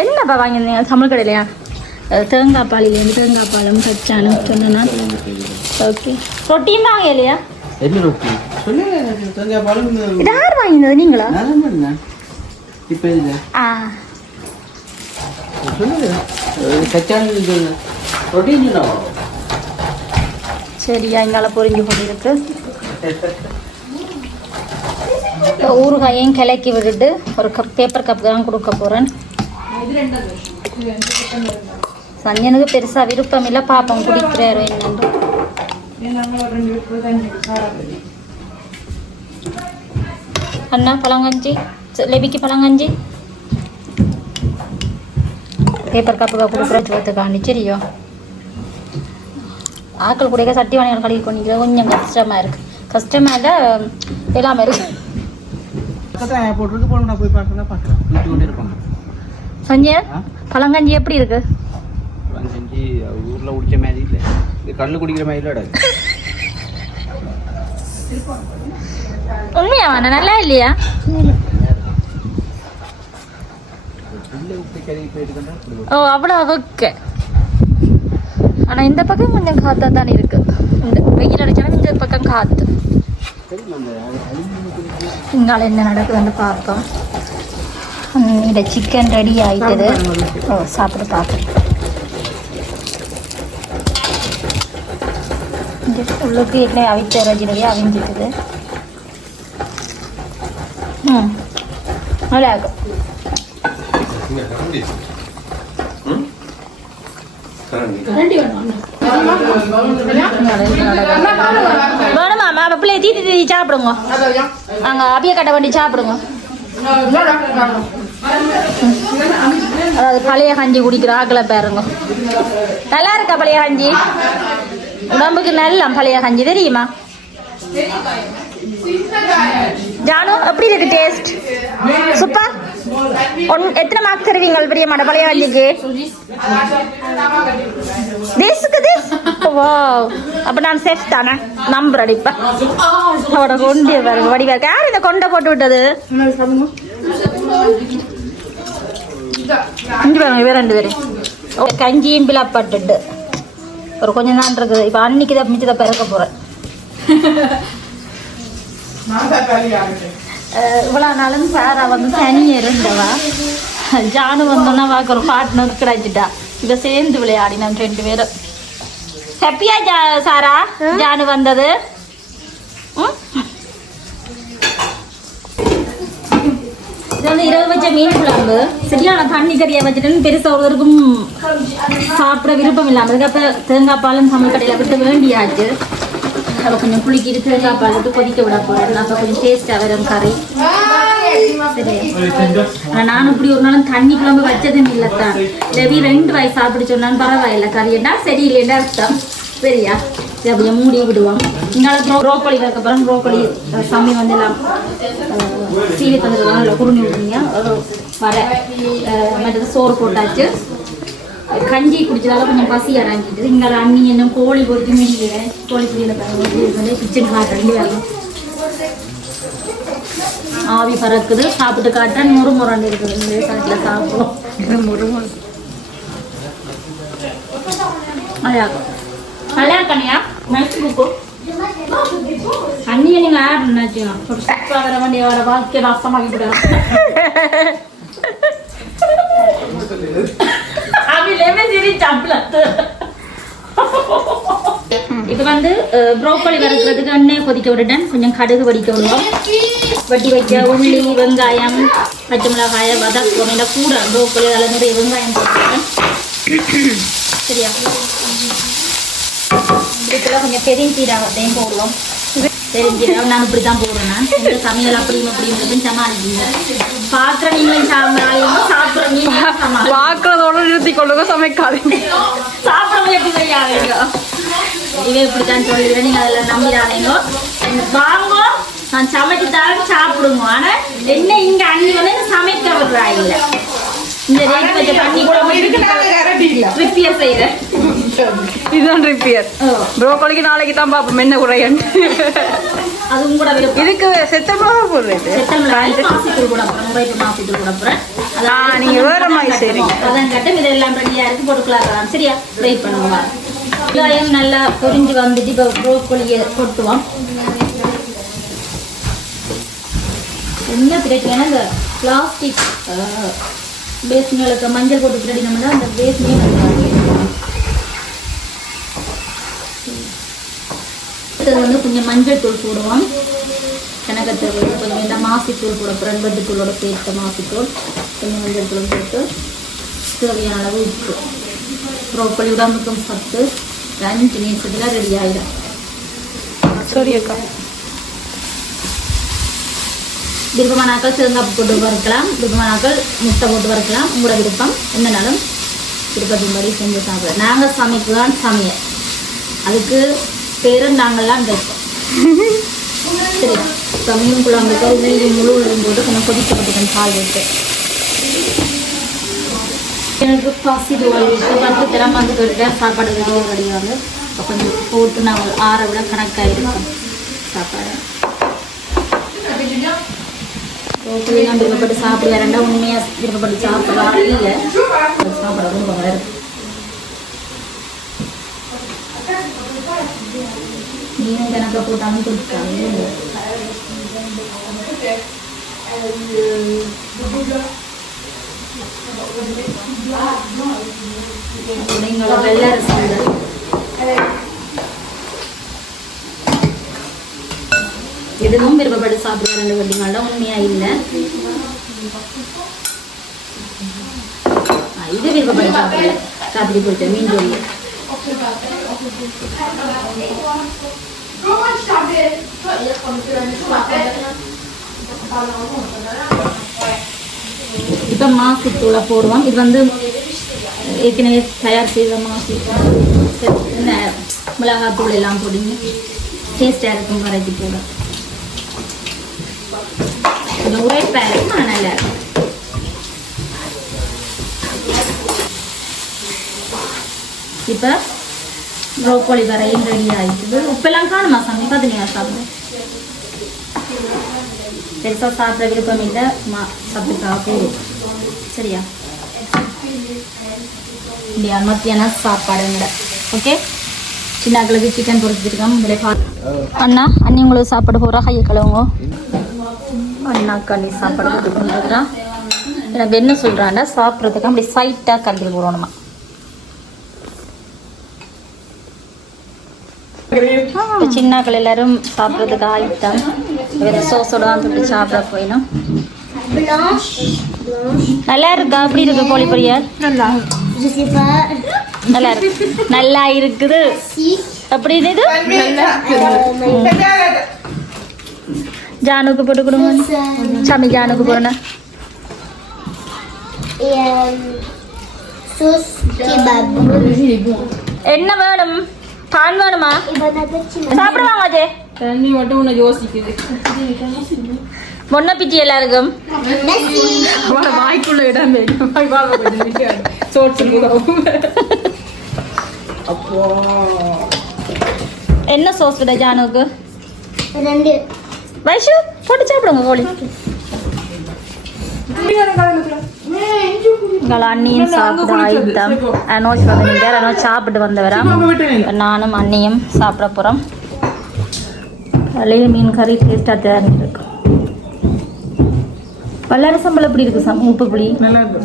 என்னப்பா வாங்கியிருந்தீங்க தமிழ் கடையிலையா தேங்காய் பாலிலேருந்து தேங்காய் பாலும் கச்சானும் சொன்னா ஓகே ரொட்டியும் வாங்க இல்லையா என்ன ரொட்டி இது யார் வாங்கினது நீங்களா இப்போ இது ஆ சொல்லுங்க கச்சான் ரொட்டி சரியா இங்கால பொறிஞ்சு போட்டிருக்கு ஊறுகாயையும் கிளக்கி விட்டுட்டு ஒரு கப் பேப்பர் கப் தான் கொடுக்க போகிறேன் சஞ்சனுக்கு பெருசாக விருப்பம் இல்லை பாப்போம் குடிக்கிறாரோ என்னன்னு அண்ணா பழங்கஞ்சி லெபிக்கு பழங்கஞ்சி பேப்பர் கப்புக்காக கொடுக்குற சுவத்துக்காண்டி சரியோ ஆக்கள் கூட சட்டி வாணிகள் கழுவி கொண்டிருக்கிறது கொஞ்சம் கஷ்டமாக இல்லை எல்லாமே இருக்கு சஞ்சய் பழங்கஞ்சி எப்படி இருக்கு பழங்கஞ்சி ஊரில் குடிச்ச மாதிரி இல்லை இது கல் குடிக்கிற மாதிரி இல்லை உண்மையாவா நல்லா இல்லையா ஓ அவ்வளோ ஓகே ஆனால் இந்த பக்கம் கொஞ்சம் காத்தா தானே இருக்கு இந்த வெயில் அடிச்சாலும் இந்த பக்கம் காத்து இங்கால என்ன நடக்குதுன்னு பார்ப்போம் இந்த சிக்கன் ரெடி ஆயிட்டது ஓ சாப்பிட்டு பார்ப்போம் உள்ளுக்கு என்ன அவிச்ச ரஜினியே அவிஞ்சிட்டுது நல்லா இருக்கும் வேணுமா பிள்ளைய தீத்தி சாப்பிடுங்க அங்க அபிய கட்ட வண்டி சாப்பிடுங்க அதாவது பழைய கஞ்சி குடிக்கிற ஆக்களை பாருங்க நல்லா இருக்கா பழைய கஞ்சி உடம்புக்கு நல்ல பழைய கஞ்சி தெரியுமா ஜானு எப்படி இருக்கு டேஸ்ட் சூப்பர் எத்தனை மார்க் தருவீங்க பிரியமான பழைய கஞ்சிக்கு அப்ப நான் சேஃப் தானே நம்புறேன் இப்ப அவட கொண்டு வடிவா யார் இந்த கொண்டை போட்டு விட்டது இங்க பாருங்க இவ ரெண்டு பேரும் கஞ்சியும் பிளப்பட்டுட்டு ஒரு கொஞ்சம் தான் இருக்குது. இப்போ அன்னைக்கு தான் மிச்சத்தை பிறக்க போகிறேன். இவ்வளோ நாளும் சாரா வந்து தனியே இருந்தவா. ஜானு வந்தோன்னா வாக்கு ஒரு பார்ட்னர் கிடைச்சிட்டா. இதை சேர்ந்து விளையாடினோம் 2 பேரும். ஹாப்பியா சாரா ஜானு வந்தது? இது வந்து இரவு வச்ச மீன் குழம்பு. சரியான தண்ணி கறியை வச்சுட்டு பெருசாக ஒருவருக்கும் சாப்பிட விருப்பம் இல்லாமல் இருக்கு. அப்போ தேங்காய் பாலும் சமையல் கடையில் விட்டு வேண்டியாச்சு. அதை கொஞ்சம் புளிக்கிட்டு தேங்காய் பால் விட்டு கொதிக்க விட போகிறேன். அப்போ கொஞ்சம் டேஸ்ட்டாக வரும் கறி. சரி, ஆனால் நான் இப்படி ஒரு நாளும் தண்ணி குழம்பு வச்சதும் இல்லைத்தான். லெவி 2 வாய் சாப்பிட்டு சொன்னான்னு பரவாயில்ல. கறியண்டா சரி இல்லைன்னா அர்த்தம். சரியா, இதை அப்படியே மூடி விடுவோம். இன்னால ப்ரோக்கோலி அதுக்கப்புறம் ப்ரோக்கோலி சாமி வந்து எல்லாம் சீவி தந்துடுவாங்க. இல்லை குருணி விடுவீங்க வர மற்றது சோறு போட்டாச்சு. கஞ்சி குடிச்சதால கொஞ்சம் பசி அடங்கிட்டு இங்கே அண்ணி இன்னும் கோழி பொறிச்சு முடிக்கிறேன். கோழி பொரியல கிச்சன் காட்டுறேன். வேணும் ஆவி பறக்குது. சாப்பிட்டு காட்டா முறுமுறாண்டு இருக்குது. இந்த காட்டில் சாப்பிடும் முறுமுறு. நல்லா இருக்கணியா மெக்சிகோ அண்ணியை நீங்கள் ஆட் பண்ணாச்சுங்க. ஒரு சூப்பராக வர வேண்டிய வாழ்க்கை ரசமாகிவிடும். இது வந்து ப்ரோக்கோலி வறுக்கிறதுக்கு எண்ணெய் கொதிக்க விட்டுட்டேன். கொஞ்சம் கடுகு வடிக்க விடுவோம். வட்டி வைக்க உள்ளி வெங்காயம் பச்சை மிளகாயை வதக்குவோம். இல்லை கூட ப்ரோக்கோலி அதில் நிறைய வெங்காயம் போட்டுருவேன். சரியா, இதுக்கெல்லாம் கொஞ்சம் பெருஞ்சீரகத்தையும் போடுவோம். பெருஞ்சீரகம் நான் இப்படி தான் போடுறேன். நான் இந்த சமையல் அப்படின்னு சமாளிக்கீங்க. பாத்திரம் நீங்களும் சாப்பிட்ற நீங்களும் பார்க்கறதோட நிறுத்தி கொள்ளுங்க, சமைக்காதீங்க. சாப்பிட எப்படி செய்யாதீங்க. இதே இப்படித்தான் சொல்லிடுறேன். நீங்கள் அதில் நம்பிடாதீங்க. வாங்க நான் சமைச்சு தான் சாப்பிடுங்க. ஆனால் என்ன இங்கே அண்ணி வந்து சமைக்க விடுறா இல்லை. இந்த ரேட் வச்ச பண்ணி கூட ரிப்பேர் செய்கிறேன். இதுதான் ரிப்பேர். ப்ரோக்கோலிக்கு நாளைக்கு தான் பார்ப்போம் என்ன குறையன்னு. அதுவும் கூட இதுக்கு செத்தல் மிளகா போடுறது. செத்தல் மிளகாய் மாசித்தூள் கூட போகிறேன். மாசித்தூள் கூட போகிறேன். நீங்கள் வேற மாதிரி செய்றீங்க. அதான் கட்டும் இதெல்லாம் ரெடியாக இருக்கு. போட்டுக்கலாம். சரியா, ஃப்ரை பண்ணுவோம். வெங்காயம் நல்லா பொரிஞ்சு வந்துட்டு இப்போ ப்ரோக்கோலியை கொட்டுவோம். என்ன பிரச்சனை, இந்த பிளாஸ்டிக் பேஸ்களுக்கு மஞ்சள் போட்டு பிடினோம்னா அந்த பேஸ்னே வந்து கொஞ்சம் மஞ்சள் தூள் போடுவோம். கனகத்தூள் கொஞ்சம் இந்த மாசித்தூள் போட போகிறேன். வெட்டுத்தூளோட சேர்த்த மாசித்தூள் கொஞ்சம் மஞ்சள் தூள் போட்டு தேவையான அளவு உப்பு. ப்ரோக்கோலி உடம்புக்கும் சத்து 5 நிமிஷத்தில் ரெடி ஆகிடும். சரி அக்கா. விருப்பமானாக்கள் தேங்காய் போட்டு வறுக்கலாம். விருப்பமானாக்கள் முட்டை போட்டு வறுக்கலாம். உங்களோட விருப்பம் என்னன்னாலும் விருப்பத்தின்படி செஞ்சு சாப்பிடுறோம். நாங்கள் சமைக்கலாம் சமையல். அதுக்கு பேரும் நாங்கள்லாம் வைப்போம். சரி, இப்போ மீன் குழம்புக்கு உள்ளி முழு போட்டு கொஞ்சம் கொதிக்க போட்டுக்கணும் பால் விட்டு. எனக்கு பசி விட்டு 10 தினம் வந்து போயிட்டேன். சாப்பாடு ரெடியாக இப்போ கொஞ்சம் போட்டு நாங்கள் 6 விட கணக்காயிருக்கோம் சாப்பாடு. நான் விருப்பப்பட்டு சாப்பிட வேறண்டா. உண்மையாக விருப்பப்பட்டு சாப்பிட்றா இல்லை சாப்பிட ரொம்ப வேறு. நீயும் கணக்கை போட்டாலும் கொடுத்தாங்க. எங்களோட வெள்ளை அரிசி எதுவும் விருப்பப்பட்டு சாப்பிடுற 2 வண்டிங்கள்லாம் உண்மையாக இல்லை. இது விருப்பப்பட்டு சாப்பிடல. காத்திரி போயிட்ட மீன் ஜோலி இப்போ மாசித்தூளை போடுவோம். இது வந்து ஏற்கனவே தயார் செய்த மாசித்தூள். இந்த மிளகாத்தூள் எல்லாம் போடுங்க. டேஸ்டாக இருக்கும். வரைக்கும் போடும் கொஞ்சம் உரைப்பாக இருக்கும். ஆனால் நல்லா இருக்கும். இப்போ ப்ரோக்கோலி வரையும் ரெடி ஆகிடுது. உப்பெல்லாம் காணுமா சாமி? பார்த்தீங்களா சாப்பிட பெருசாக சாப்பிட விருப்பம் இல்லை. சாப்பிட்டுக்கா போதும். சரியா, இல்லையா? மத்தியான சாப்பாடுங்கிற ஓகே. சின்னாக்களுக்கு சிக்கன் பொரிச்சிருக்கோம். அண்ணா அண்ணி உங்களுக்கு சாப்பாடு போடுறா, கையை கழுவுங்க. அண்ணாக்கு அண்ணி சாப்பாடு போட்டு கொண்டு வந்துடுறான். எனக்கு என்ன சொல்கிறான்னா சாப்பிட்றதுக்கு அப்படி சைட்டாக கண்டில் போடணுமா. சின்னாக்கள் எல்லாரும் சாப்பிட்றதுக்கு ஆயிட்டான். வேறு சோஸோட தான் தொட்டு சாப்பிட போயிடும். நல்லா இருக்கா? அப்படி இருக்கு கோழி பொரியல்? நல்லா இருக்கு, நல்லா இருக்குது. அப்படின்னு இது ஜானுக்கு போட்டு கொடுங்க. சாமி ஜானுக்கு போடணும். என்ன வேணும்? பான் வேணுமா? சாப்பிடுவாங்க அஜய். தண்ணி மட்டும் உன்னை யோசிக்குது. பொண்ணை பிச்சி எல்லாருக்கும் வாய்க்குள்ள இடம் அப்போ என்ன சோஸ் விட ஜானுக்கு? வைஷு போட்டு சாப்பிடுங்க கோழி. அண்ணியும் சாப்பிட ஆயிட்டோம். அனோஷ் வந்து அனோஷ் சாப்பிட்டு வந்தவரா. நானும் அண்ணியும் சாப்பிட போகிறோம். பழைய மீன் கறி டேஸ்டாக தான் இருக்கும். வல்லார சம்பளம் எப்படி இருக்கு? உப்பு புளி நல்லா இருக்கு.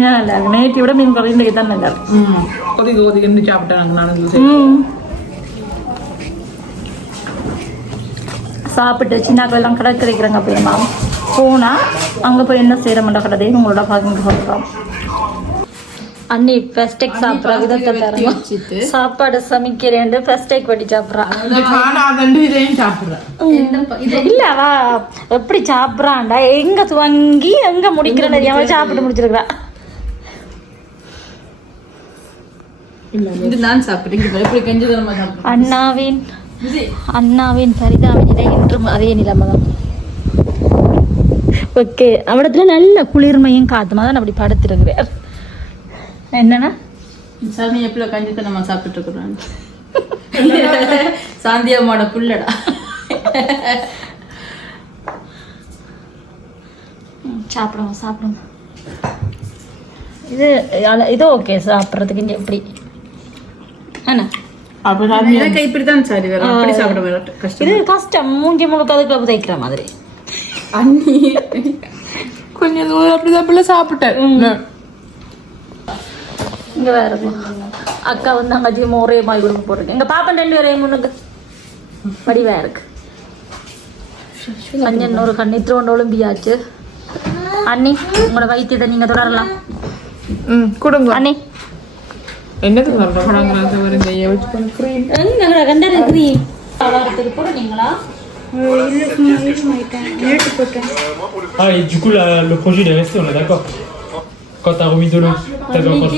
நல்லா இருக்கு. நேற்று விட மீன் கறி இன்றைக்கு தான் நல்லா இருக்கு. கொதிக்க கொதிக்க சாப்பிட்டாங்க. சாப்பிட்டு சின்னாக்கெல்லாம் கடற்கரைக்கிறாங்க போயிடமா போனால் அங்கே போய் என்ன செய்கிற மாட்டேங்கிறதே உங்களோட பார்க்க சொல்கிறோம். அண்ணி ஃபர்ஸ்ட் டேக் சாப்பிட்ற விதத்தை தரமா சாப்பாடு சமைக்கிறேன். ஃபர்ஸ்ட் டேக் வட்டி சாப்பிட்றான். இல்ல அவ எப்படி சாப்பிட்றான்டா, எங்க துவங்கி எங்க முடிக்கிறேன்னு தெரியாம சாப்பிட்டு முடிச்சிருக்கா. அண்ணாவின் பரிதாவின் நிலை என்றும் அதே நிலைமை தான். ஓகே, அவடத்துல நல்ல குளிர்மையும் காத்துமா தான் அப்படி படுத்திருக்கிறேன். என்னன்னா சாமி எப்பல கஞ்சித்தை நம்ம சாப்பிட்டு இருக்கிறோம். சாந்தியம்மாவோட புள்ளடா. சாப்பிடுவோம் சாப்பிடுவோம். இது ஓகே சாப்பிட்றதுக்கு எப்படி என்ன இப்படிதான் சரி வரும். அப்படி சாப்பிட கஷ்டம். இது கஷ்டம். மூஞ்சி முழுக்க அதுக்குள்ள தைக்கிற மாதிரி. அண்ணி கொஞ்சம் அப்படிதான் சாப்பிட்டேன். இங்க வேற அக்கா வந்து அங்காச்சும் ஒரே மாதிரி குடும்பம் போட்டிருக்கு. எங்க பாப்பன் 2 பேரையும் முன்னுக்கு வடிவா இருக்கு. கஞ்சன் ஒரு கண்ணித்து ஒன்று ஒழும்பியாச்சு. அண்ணி உங்களோட வைத்தியத்தை நீங்க தொடரலாம். கொடுங்க அண்ணி. என்னது போறீங்களா? Ah, et du coup, le projet il est resté, on est d'accord. Quand t'as remis de l'eau, t'avais encore ce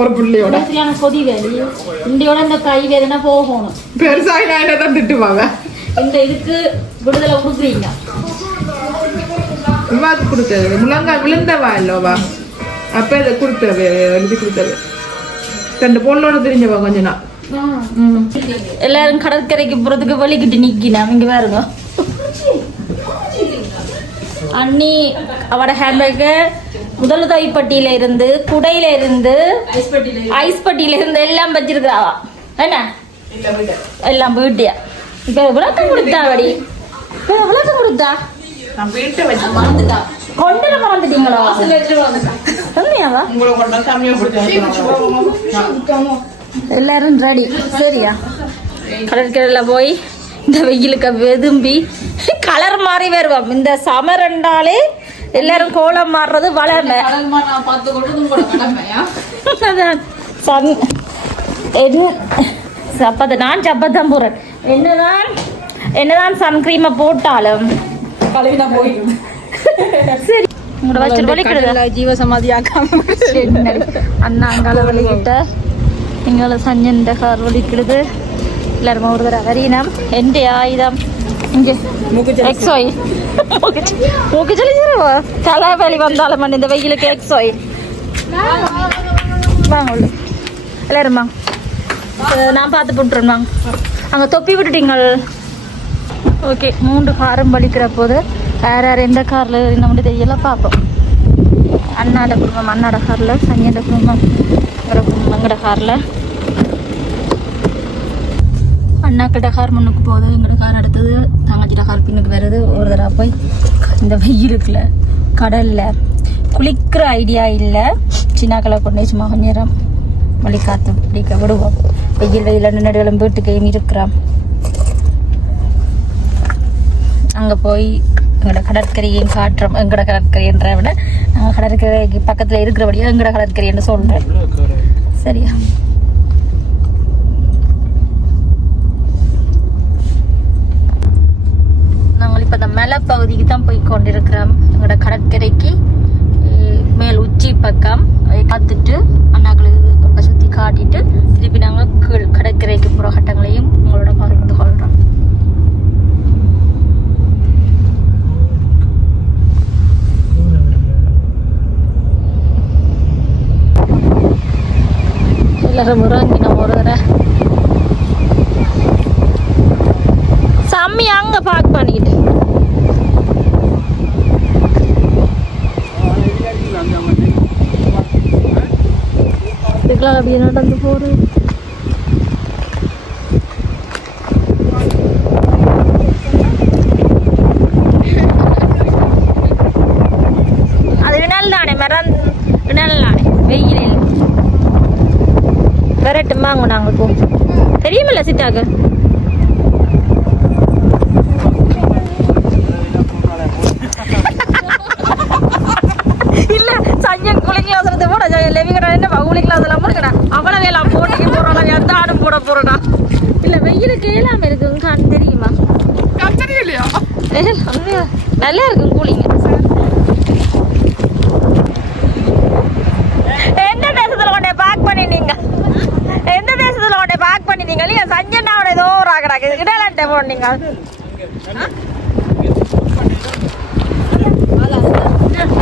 ஒரு புள்ளியோட கொதி வேலி இந்தியோட இந்த கை வேதனை போகணும். பெருசாக நான் என்ன தான் திட்டுவாங்க. இந்த இதுக்கு விடுதலை கொடுக்குறீங்க. விவாது கொடுத்தது முழங்காய் விழுந்தவா இல்லவா? அப்ப இதை கொடுத்தது எழுதி கொடுத்தது 2 பொண்ணோட தெரிஞ்சவா கொஞ்ச நாள். எல்லாரும் கடற்கரைக்கு போறதுக்கு வலிக்கிட்டு நிக்கினா இங்க பாருங்க. அண்ணி அவட ஹேண்ட்பேக்கு முதலுதவிப்பட்டியில இருந்து குடையில இருந்து ஐஸ் பட்டியில இருந்து எல்லாம் வச்சிருக்காவா. என்ன எல்லாம் வீட்டியா? இப்ப விளக்கம் கொடுத்தா வடி விளக்கம் கொடுத்தா கொண்டு மறந்துட்டீங்களா? உண்மையாவா? எல்லாரும் ரெடி சரியா? கடற்கரையில போய் இந்த வெயிலுக்கு வெதும்பி கலர் மாறி வருவோம். இந்த சமரண்டாலே எல்லாரும் கோலம் மாறுறது வளமை. நான் சப்பத்தான் போறேன். என்னதான் சன்கிரீமை போட்டாலும் சரி உங்களோட வச்சு வலிக்கிறது ஜீவசமாதி ஆக்காம அண்ணா அங்கால வலிக்கிட்ட எங்களை சஞ்சந்த கார் வலிக்கிறது. எல்லாருமே ஒரு தடவை வரையினம். எந்த ஆயுதம் இங்கே எக்ஸோய் மூக்கு சொல்லிச்சிருவா. கலாவேலி வந்தாலும் இந்த வெயிலுக்கு எக்ஸோய் வாங்க உள்ள எல்லாரும் வாங்க. நான் பார்த்து போட்டுறேன் வாங்க. அங்கே தொப்பி விட்டுட்டீங்க. ஓகே 3 காரும் வலிக்கிற போது வேறு யார் எந்த காரில் நம்ம தெரியல பார்ப்போம். அண்ணாட குடும்பம் அண்ணாட காரில், சங்கியோட குடும்பம் எங்களோட காரில். அண்ணாக்கிட்ட கார் முன்னுக்கு போகுது, எங்களோட கார் அடுத்தது, தங்கச்சிட்ட கார் பின்னுக்கு வருது. ஒரு தடவை போய் இந்த வெயிலுக்குள்ள கடலில் குளிக்கிற ஐடியா இல்லை. சின்னாக்களை கொண்டே சும்மா கொஞ்ச நேரம் வழி காற்று பிடிக்க விடுவோம். வெயில் நடுவில் வீட்டுக்கையும் இருக்கிறோம். அங்கே போய் எங்களோட கடற்கரையும் காட்டுறோம். எங்களோட கடற்கரைன்ற விட நாங்கள் கடற்கரைக்கு பக்கத்தில் இருக்கிறபடியாக எங்களோட கடற்கரைன்னு சொல்கிறேன். சரியா? நாங்கள் இப்போ அந்த மலை பகுதிக்கு தான் போய் கொண்டிருக்கிறோம். எங்களோட கடற்கரைக்கு மேல் உச்சி பக்கம் பார்த்துட்டு அண்ணாக்களுக்கு சுற்றி காட்டிட்டு திருப்பி நாங்கள் கீழ் கடற்கரைக்கு போகிற கட்டங்களையும் உங்களோட பகிர்ந்து கொள்கிறோம். எல்லாரும் முறங்கி நம்ம ஒரு தடவை சாமி அங்கே பார்க் பண்ணிக்கிட்டு இதுக்கெல்லாம் அப்படியே நடந்து போகிறது. அது வினால் தானே வினால் தானே வெயிலில் வரட்டுமாங்க நாங்கள் போ தெரியுமில்ல சிட்டாக்கு. இல்ல சஞ்சன் குளிக்கலாம் சொல்றது போட லெவிகடா என்ன குளிக்கலாம் அதெல்லாம் போடுங்கடா அவ்வளோ வேலாம் போட்டுக்கு போறோம்னா எந்த ஆடும் போட போறோம்டா. இல்ல வெயிலுக்கு ஏலாம இருக்குங்க தெரியுமா? தெரியலையா? நல்லா இருக்கும் கூலிங்க. எந்த தேசத்துல உடனே பேக் பண்ணிட்டீங்க? எந்த தேசத்துல உடனே பேக் பண்ணிட்டீங்க? இல்லையா சஞ்சனாவோட ஏதோ ஒரு ஆகடாக்கு இடலான்ட்டே போனீங்க.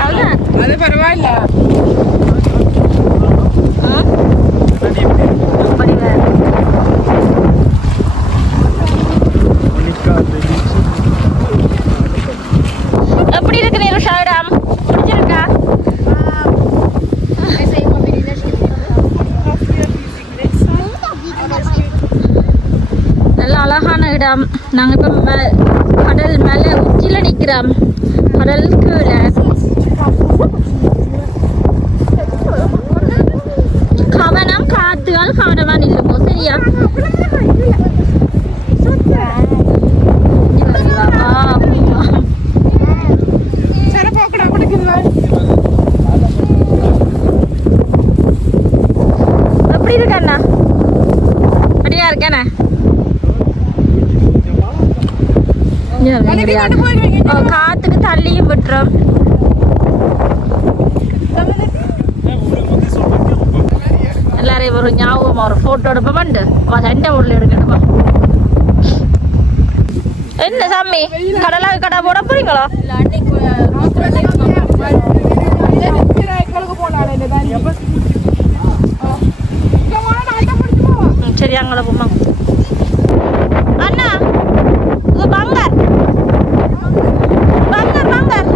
அது பரவாயில்ல. எப்படி இருக்கு நிருஷா இடம்? பிடிச்சிருக்கா? நல்ல அழகான இடம். நாங்கள் இப்போ கடல் மேலே உச்சியில் நிற்கிறோம். கடல் கீழே கவனம் காத்துகள் கவனமாக நில்லுமோ சரியா? எப்படி இருக்கண்ணா? அப்படியா இருக்கண்ணா? காத்துக்கு தள்ளியும் விட்டுறோம். எல்லாரையும் ஒரு ஞாபகமா ஒரு போட்டோ எடுப்போம்ண்டு சண்டை ஊர்ல எடுக்கணுமா? என்ன சாமி கடலா கடை போட போறீங்களா? சரி அங்கே போமா அண்ணா. இது பங்கர் பங்கர் பங்கர்.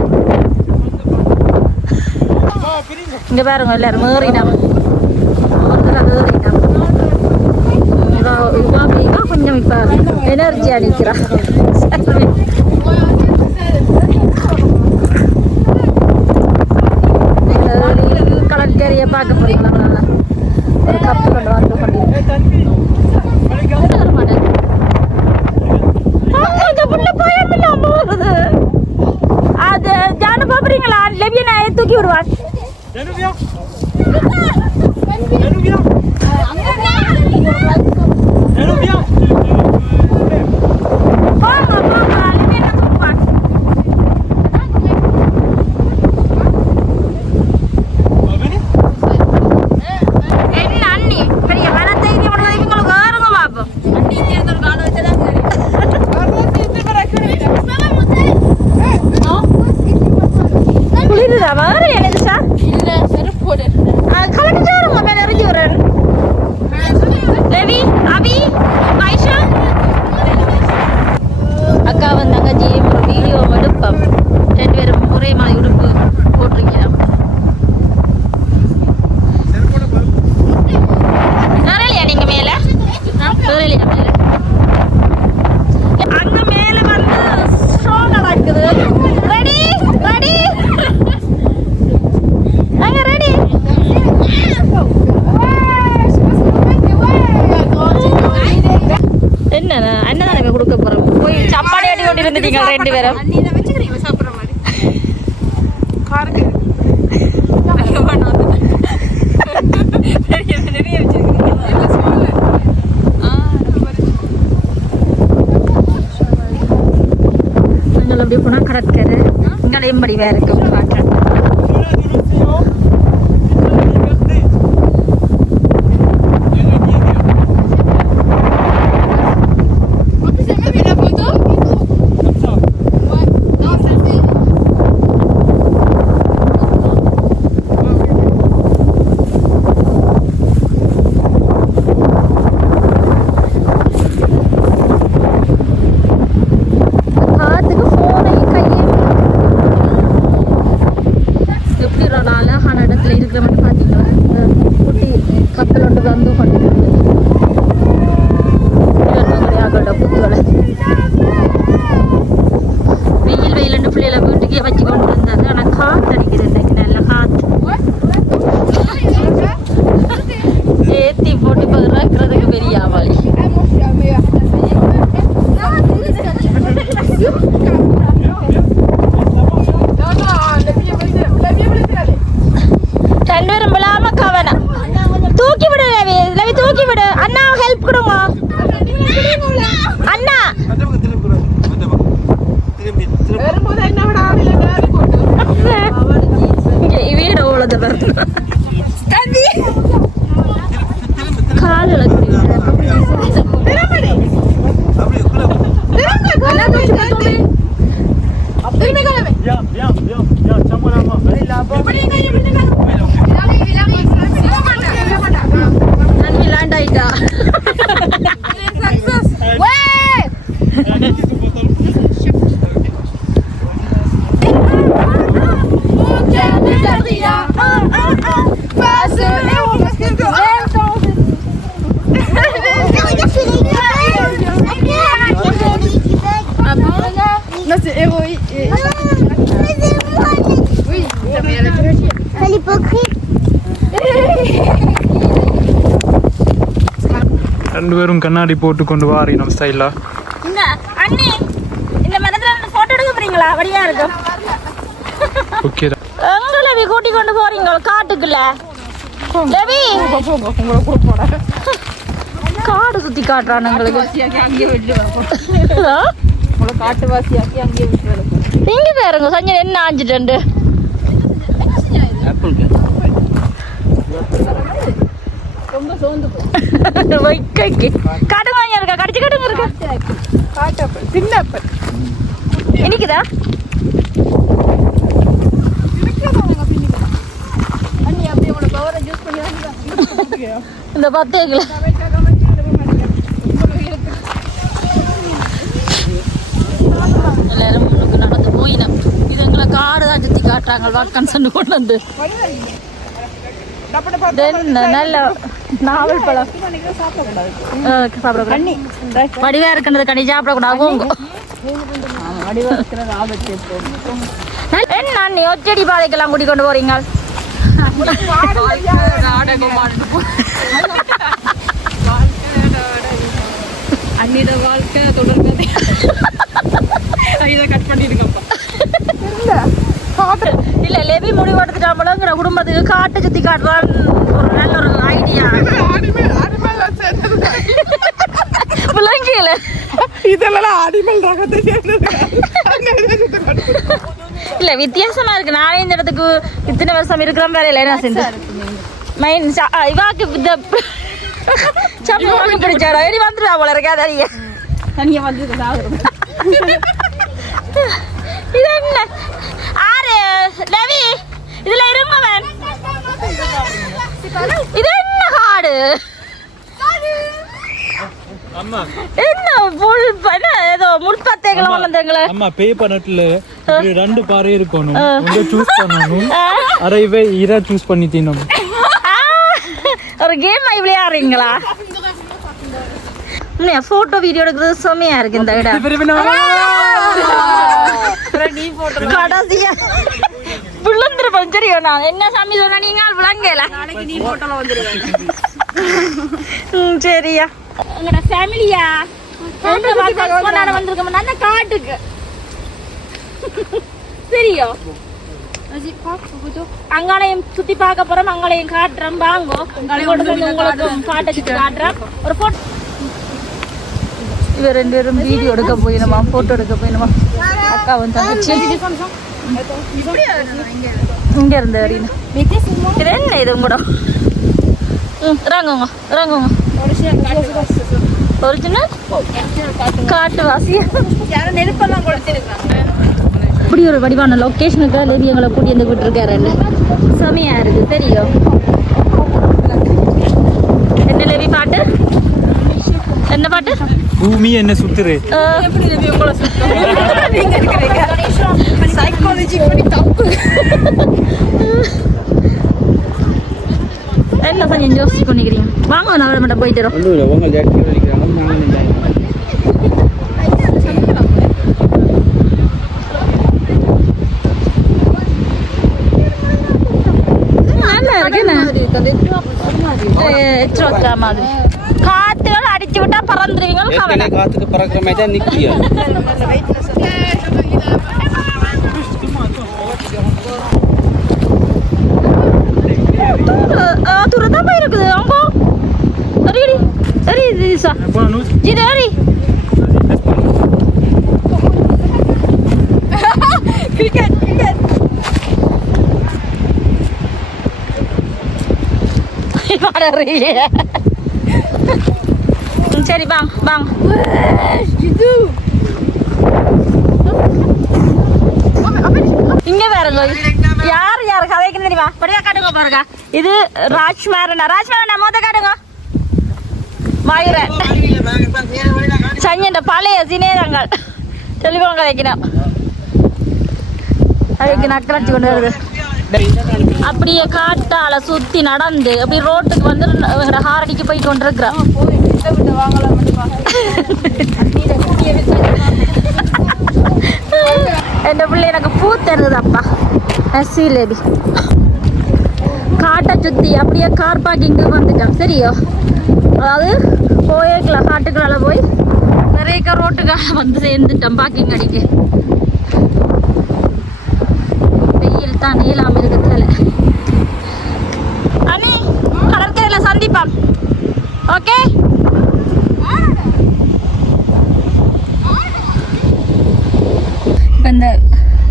இங்க பாருங்க எல்லாரும் ஏறினோம். கொஞ்சம் இப்ப எனர்ஜியா நிக்கிறா. கடற்கரையை பார்க்க போறீங்களா? ஒரு கப்பு கொண்டு வந்து அது ஜானு பாக்குறீங்களா? லெவியனை தூக்கி விடுவான். Levi இருந்துட்டீங்க 2 பேரும். அண்ணி இதை வச்சுக்கிறீங்க சாப்பிட்ற மாதிரி காருக்கு நிறைய நீங்கள் அப்படியே போனால் கடற்கரை இங்கேயும் படி வேறு இருக்கு காட்டுறேன். ரெண்டு பேரும் கண்ணாடி போட்டு கொண்டு வாரி நம்ம ஸ்டைலா. இந்த அண்ணி இந்த மரத்துல போட்டோ எடுக்க போறீங்களா? வடியா இருக்கும். ஓகே எங்க லவி கூட்டி கொண்டு போறீங்க காட்டுக்குள்ள? லவி காடு சுத்தி காட்டுறான் எங்களுக்கு. காட்டுவாசியாக்கி அங்கேயே விட்டு இங்க பாருங்க சஞ்சய் என்ன ஆஞ்சிட்டு ரொம்ப சோர்ந்து கடுவாங்க இருக்கா? கடிச்சு கடுங்க இருக்கா? காட்டாப்பல் சின்னப்பல் என்னைக்குதா அண்ணி அப்படியே உங்களோட பவரை யூஸ் பண்ணி இந்த 10 கிலோ எல்லாரும் முன்னுக்கு நடந்து போயினோம். இது எங்களை காடு தான் சுத்தி காட்டுறாங்க. வாக்கன் சண்டு கொண்டு வந்து நல்ல நாவல் பழம் சாப்பிடக்கூடாது. வடிவா இருக்கிறது கனி சாப்பிடக்கூடாது. என்ன அண்ணி ஒச்சடி பாதைக்கெல்லாம் கூட்டி கொண்டு போறீங்க? அண்ணிட வாழ்க்கை தொடர்கதை இதை கட் பண்ணிருக்கப்பா. இல்ல லெவி முடிவு எடுத்துட்டாங்களோங்கிற குடும்பத்துக்கு காட்டு சுத்தி காட்டுறான் ஒரு நல்ல ஒரு ஐடியா. விளங்கியல இதெல்லாம் அனிமல் ரகத்தை இல்ல வித்தியாசமா இருக்கு. நானே இந்த இடத்துக்கு இத்தனை வருஷம் இருக்கிற வேலையில என்ன செஞ்சு மைன் இவாக்கு இந்த சம்பளம் பிடிச்சாடா எடி வந்துடுவா போல இருக்கா? தனியா தனியா வந்து இது என்ன ஆறு லவி இதுல இருங்கவன். இது என்ன காடு? அம்மா என்ன புல் பண்ண ஏதோ முள்பத்தைகளா வந்தங்களே. அம்மா பே பண்ணட்ல ரெண்டு பாறை இருக்கணும். உங்க சூஸ் பண்ணனும். அரைவே இரா சூஸ் பண்ணி தின்னணும். ஒரு கேம் ஐ விளையாடுறீங்களா? உண்மையா போட்டோ வீடியோ எடுக்கிறது செமையா இருக்கு இந்த இடம். கடைசியா விழுந்துருப்பேன். தெரியும் நான் என்ன சாமி சொன்னா நீங்க விளங்கல. நீ போட்டோல வந்துருவேன். சரியா உங்களோட ஃபேமிலியா கொண்டாட வந்திருக்கோம் நல்ல காட்டுக்கு. தெரியும் அங்காளையும் சுத்தி பார்க்க போறோம், அங்காளையும் காட்டுறோம். வாங்கோ உங்களுக்கு பாட்டை சுத்தி காட்டுறோம். ஒரு போட்டோ இவ 2 பேரும் வீடியோ எடுக்க போயிடுமா, போட்டோ எடுக்க போயிடுமா. அக்கா வந்து தங்கச்சி இங்க இருந்து வரீங்க. இது என்ன இது கூட இறங்குங்க இறங்குங்க. ஒரிஜினல் காட்டு வாசியா நெருப்பெல்லாம் கொடுத்துருக்காங்க. இப்படி ஒரு வடிவான லொக்கேஷனுக்கு லேவி எங்களை கூட்டி வந்து விட்டுருக்காரு. செமையா இருக்கு தெரியும். என்ன லேவி பாட்டு? என்ன பாட்டு? பூமி என்ன சுத்துரு. என்ன கொஞ்சம் யோசிச்சு பண்ணிக்கிறீங்க. வாங்க நான் மட்டும் போயிட்டு வரோம். காத்துகள் அடிச்சு விட்டா பறந்துருவீங்க. காத்துக்கு பறக்கிற மாதிரி தான் நிக்கியா. தூரத்தான் போயிருக்குது. அவங்க அரியடி அரி சா இது அரி கிரிக்கெட் சரி வாங்க வாங்க. இங்க பாருங்க யார் யார் கதைக்கு தெரியுமா? படியா காட்டுங்க பாருங்க. இது ராஜ்மேரனா மொத்த காட்டுங்க. மயூரன் சஞ்சண்ட பழைய சினேரங்கள் தெளிவாங்க வைக்கணும். அதுக்கு நக்கராட்சி கொண்டு வருது. அப்படியே காட்டால சுத்தி நடந்து அப்படி ரோட்டுக்கு வந்து ஹாரடிக்கு போய் கொண்டிருக்கிறோம். என் பிள்ளை எனக்கு பூ தருதுப்பா. நெசிலேபி காட்டை சுத்தி அப்படியே கார் பார்க்கிங்கு வந்துட்டோம். சரியோ, அதாவது போயிருக்கலாம் காட்டுக்குள்ளால போய் நிறைய ரோட்டுக்கால வந்து சேர்ந்துட்டோம் பார்க்கிங் அடிக்க. வெயில் தான் நீளாம இருக்கிறதால அண்ணி கடற்கரையில் சந்திப்பான். ஓகே இப்போ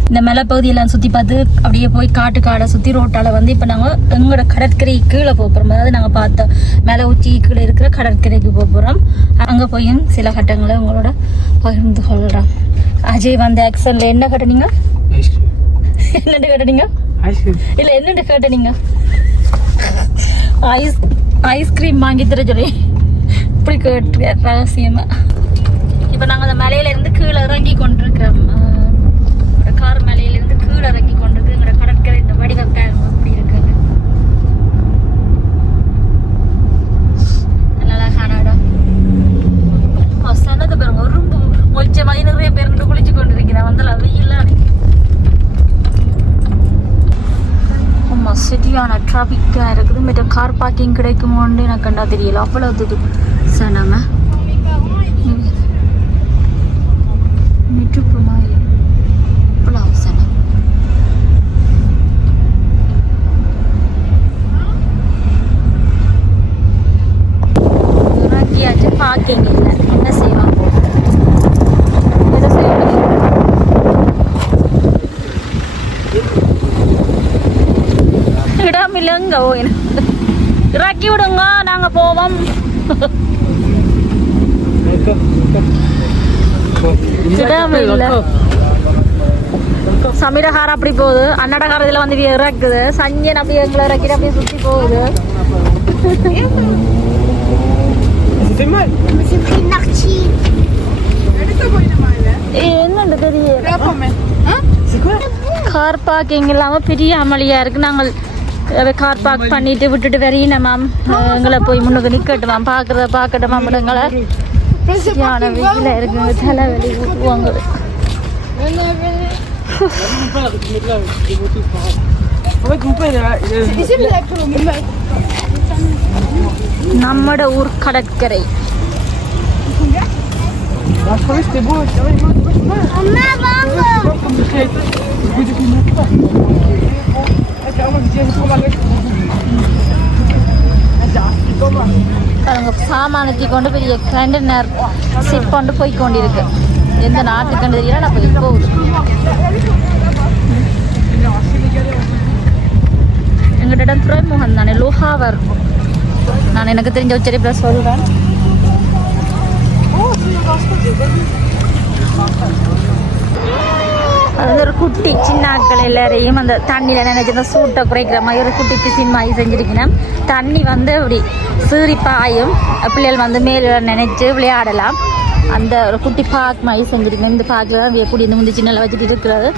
இந்த மலைப்பகுதியெல்லாம் சுற்றி பார்த்து அப்படியே போய் காடை சுற்றி ரோட்டால் வந்து இப்போ நாங்கள் எங்களோட கடற்கரை கீழே போகிறோம். அதாவது நாங்கள் பார்த்த மேலே உச்சி கீழே இருக்கிற கடற்கரைக்கு போகிறோம். அங்கே போயும் சில கட்டங்களை உங்களோட பகிர்ந்து கொள்கிறோம். அஜய் வந்த ஆக்சனில் என்ன கட்டுனீங்க? என்னென்ன கேட்டீங்க? இல்லை என்னென்ன கேட்டீங்க? ஐஸ்கிரீம் வாங்கி தர சொல்லி இப்படி கேட்டு ரகசியமா. இப்போ நாங்கள் அந்த மலையிலேருந்து கீழே இறங்கி கொண்டிருக்கிறோம். கார் மலையிலேருந்து கீழே இறங்கி கொண்டிருக்கு. எங்களோட கடற்கரை இந்த வடிவத்தை அப்படி இருக்குது. நல்லா காணாடம் சனது பேருங்க ஒரு மொச்ச மாதிரி நிறைய பேருக்கு குளிச்சு கொண்டிருக்கிறேன். வந்து வெயில் சரியான டிராஃபிக்காக இருக்குது. மற்ற கார் பார்க்கிங் கிடைக்குமோன்னு எனக்கு கண்டா தெரியல. அவ்வளோ இது சனம மிட்டுப்புமா இவ்வளோ சனம். இறக்கியாச்சு, பார்க்கிங் இல்லை. என்ன செய்வாங்க? எதை செய்வாங்க? இடம் இல்லைங்க. இறக்கி விடுங்க, நாங்க போவோம். இடம் இல்ல. சமீரகாரம் அப்படி போகுது. அன்னடகாரம் இதுல வந்து இறக்குது. சஞ்சன் அப்படி எங்களை இறக்கிட்டு அப்படியே சுத்தி போகுது. என்னன்னு தெரியல. கார் பார்க்கிங் இல்லாமல் பெரிய அமளியா இருக்கு. நாங்கள் கார் பார்க் பண்ணிட்டு விட்டுட்டு வரையின மேம். எங்களை போய் முன்னுக்கு நிக்கட்டுமாம். பார்க்கட்டுமா எங்களை சரியான வெயில இருக்குங்க. தலைவலி ஊற்றுவாங்க. நம்மட ஊர் கடற்கரை. சாமானத்தை கொண்டு பெரிய கண்டெய்னர் ஷிப் கொண்டு போய் கொண்டிருக்கு. எந்த நாட்டுக்கு தெரியல, நான் போய் போகுது. எங்கிட்ட துறைமுகம் தானே, லோஹாவர். நான் எனக்கு தெரிஞ்ச உச்சரிப்பில் சொல்கிறேன். அது ஒரு குட்டி சின்னாக்கள் எல்லாரையும் அந்த தண்ணியில் நினைச்சிருந்த சூட்டை குறைக்கிற மாதிரி ஒரு குட்டி பிசின் மாதிரி செஞ்சுருக்கேன். தண்ணி வந்து அப்படி சீறி பாயும், பிள்ளைகள் வந்து மேலே நினைச்சு விளையாடலாம். அந்த ஒரு குட்டி பார்க் மாதிரி செஞ்சுருக்கேன். இந்த பார்க்கில் தான் எப்படி இந்த முந்தி சின்னல வச்சுட்டு இருக்கிறது.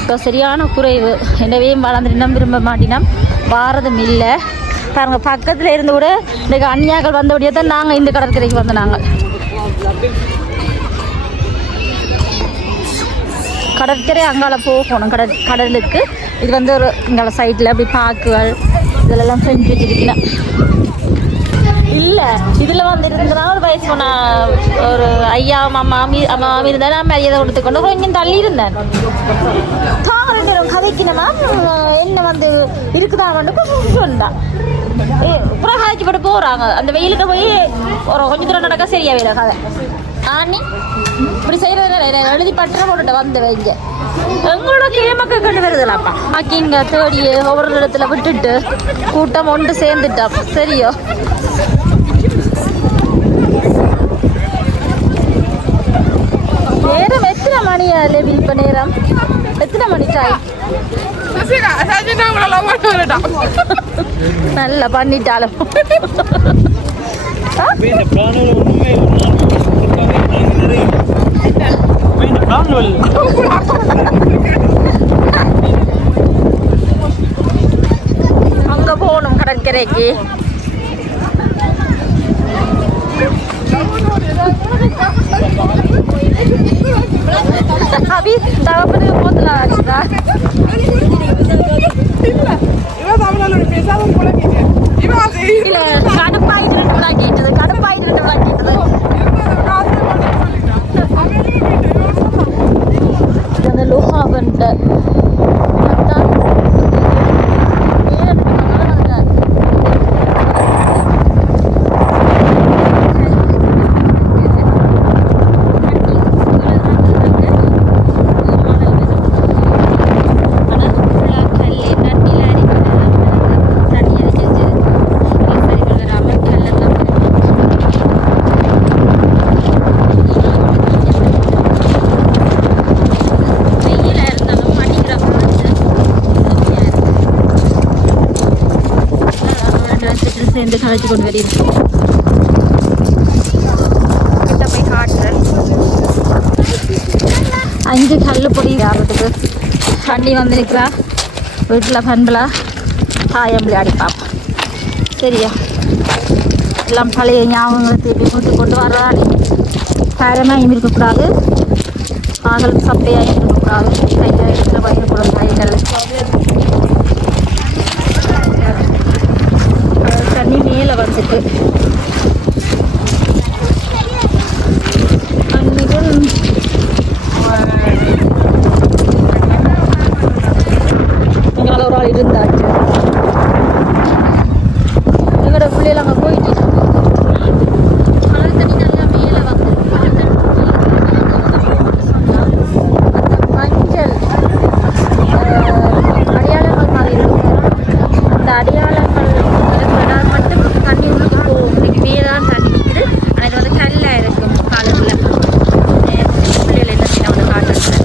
இப்போ சரியான குறைவு. எனவே வளர்ந்துட்டு விரும்ப மாட்டினா வாரதும் இல்லை. பாருங்க, பக்கத்தில் இருந்து கூட இந்த அந்நியாக்கள் வந்தபடியே தான் நாங்கள் இந்த கடற்கரைக்கு வந்து நாங்கள் கடற்கரை அங்கால போகணும். கடலுக்கு இது வந்து ஒரு இங்கால சைட்டில் அப்படி பார்க்குகள் இதெல்லாம் செஞ்சு வச்சுருக்கேன். இல்லை, இதில் வந்து இருந்ததுனா ஒரு வயசு போனால் ஒரு ஐயா மாமி இருந்தால் நான் மரியாதை கொடுத்துக்கொண்டு கொஞ்சம் தள்ளி இருந்தேன். தாங்க கதைக்கினமா என்ன வந்து இருக்குதான்னு தான் அப்புறம் கதைச்சி போட்டு போகிறாங்க. அந்த வெயிலுக்கு போய் ஒரு கொஞ்சம் தூரம் நடக்க சரியா வேலை கதை. ஆனி இப்படி செய்யறது எழுதி பற்ற போட்டுட்டு வந்து வைங்க. எங்களோட கேமக்க கண்டு வருதுலாப்பா. ஆக்கி இங்கே தேடி ஒவ்வொரு இடத்துல விட்டுட்டு கூட்டம் ஒன்று சேர்ந்துட்டா சரியோ. நேரம் எத்தனை மணியா லேபி? இப்போ நேரம் எத்தனை மணி டைம்? நல்லா பண்ணிட்டாலும் அங்க போகணும் கடற்கரைக்கு. அபி தகப்பது போத்தலா ஆச்சுதா. இல்ல கடுப்பாயிட்டு கேட்டது, கடுப்பாயிட்டு கேட்டது. அந்த லோஹாவன்ட்ட சேர்ந்து கழிச்சு கொண்டு வருகிறேன். கிட்ட போய் காட்டுறேன். 5 கல் பொடி ஆகிறதுக்கு தண்ணி வந்து நிற்கிறா. வீட்டில் பண்பலா தாயம் விளையாடி பார்ப்போம். சரியா? எல்லாம் பழைய ஞாபகங்களை திருப்பி கொண்டு கொண்டு வர்றாடி. காரமாக இருக்கக்கூடாது, ஆகலும் சப்பையாக இருக்கக்கூடாது. கையில் எடுத்துகிட்டு வைக்கக்கூடாது. கைகள் தண்ணி மேலே வந்துட்டு எங்களால் ஒரு ஆள் இருந்தாச்சு. எங்களோட பிள்ளைகள் அங்கே போயிட்டு கடல் தண்ணி நல்லா மேலே வந்து மஞ்சள் அடையாளங்கள் மாதிரி இருக்கும். அந்த அடையாளங்கள் மட்டும் தண்ணி உள்ளுக்கு போகும். இன்னைக்கு மேதான் தண்ணி நிற்குது. ஆனால் இது வந்து கல்லாக இருக்கும் காலத்தில். பிள்ளைகள் என்ன செய்யணும் வந்து காட்டுறதுல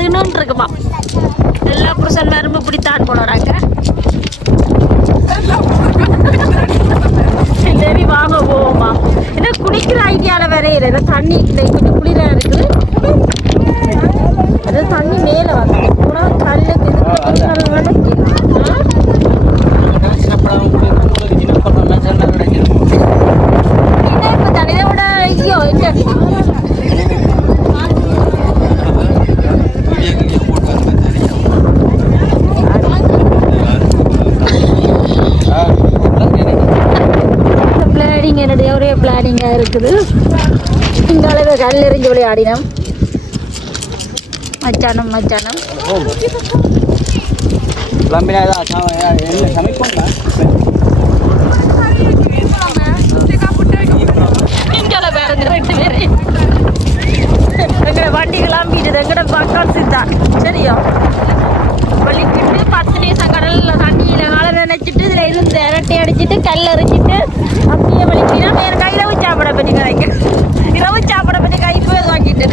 தின்னு இருக்குமா எல்லா புருஷன் மேலும் இப்படித்தான் போடுறாங்க. தேவி வாங்க போவோமா ஏன்னா குடிக்கிற ஐடியால வேற இல்லை. தண்ணி கொஞ்சம் குளிரா இருக்குது. அது தண்ணி மேல வந்து பூரா கல்லுக்கு தண்ணியோட ஐயோ பிளானிங் என்னுடைய ஒரே பிளானிங்கா இருக்குது. இந்த அளவு கல் எறிஞ்சு விளையாடினோம். மச்சானம் எங்கட வண்டி கிளம்பிடுது. எங்கட பக்கம் சித்தா சரியா வலிக்கிட்டு 10 நிமிஷம் கடல்ல தண்ணியில காலை நினைச்சிட்டு இதுல இருந்து இரட்டை அடிச்சுட்டு கல் எறிஞ்சிட்டு அப்படியே வலிக்கினா வேற இரவு சாப்பிட பண்ணி கிடைக்க இரவு சாப்பிட பண்ணி கை போய் வாங்கிட்டு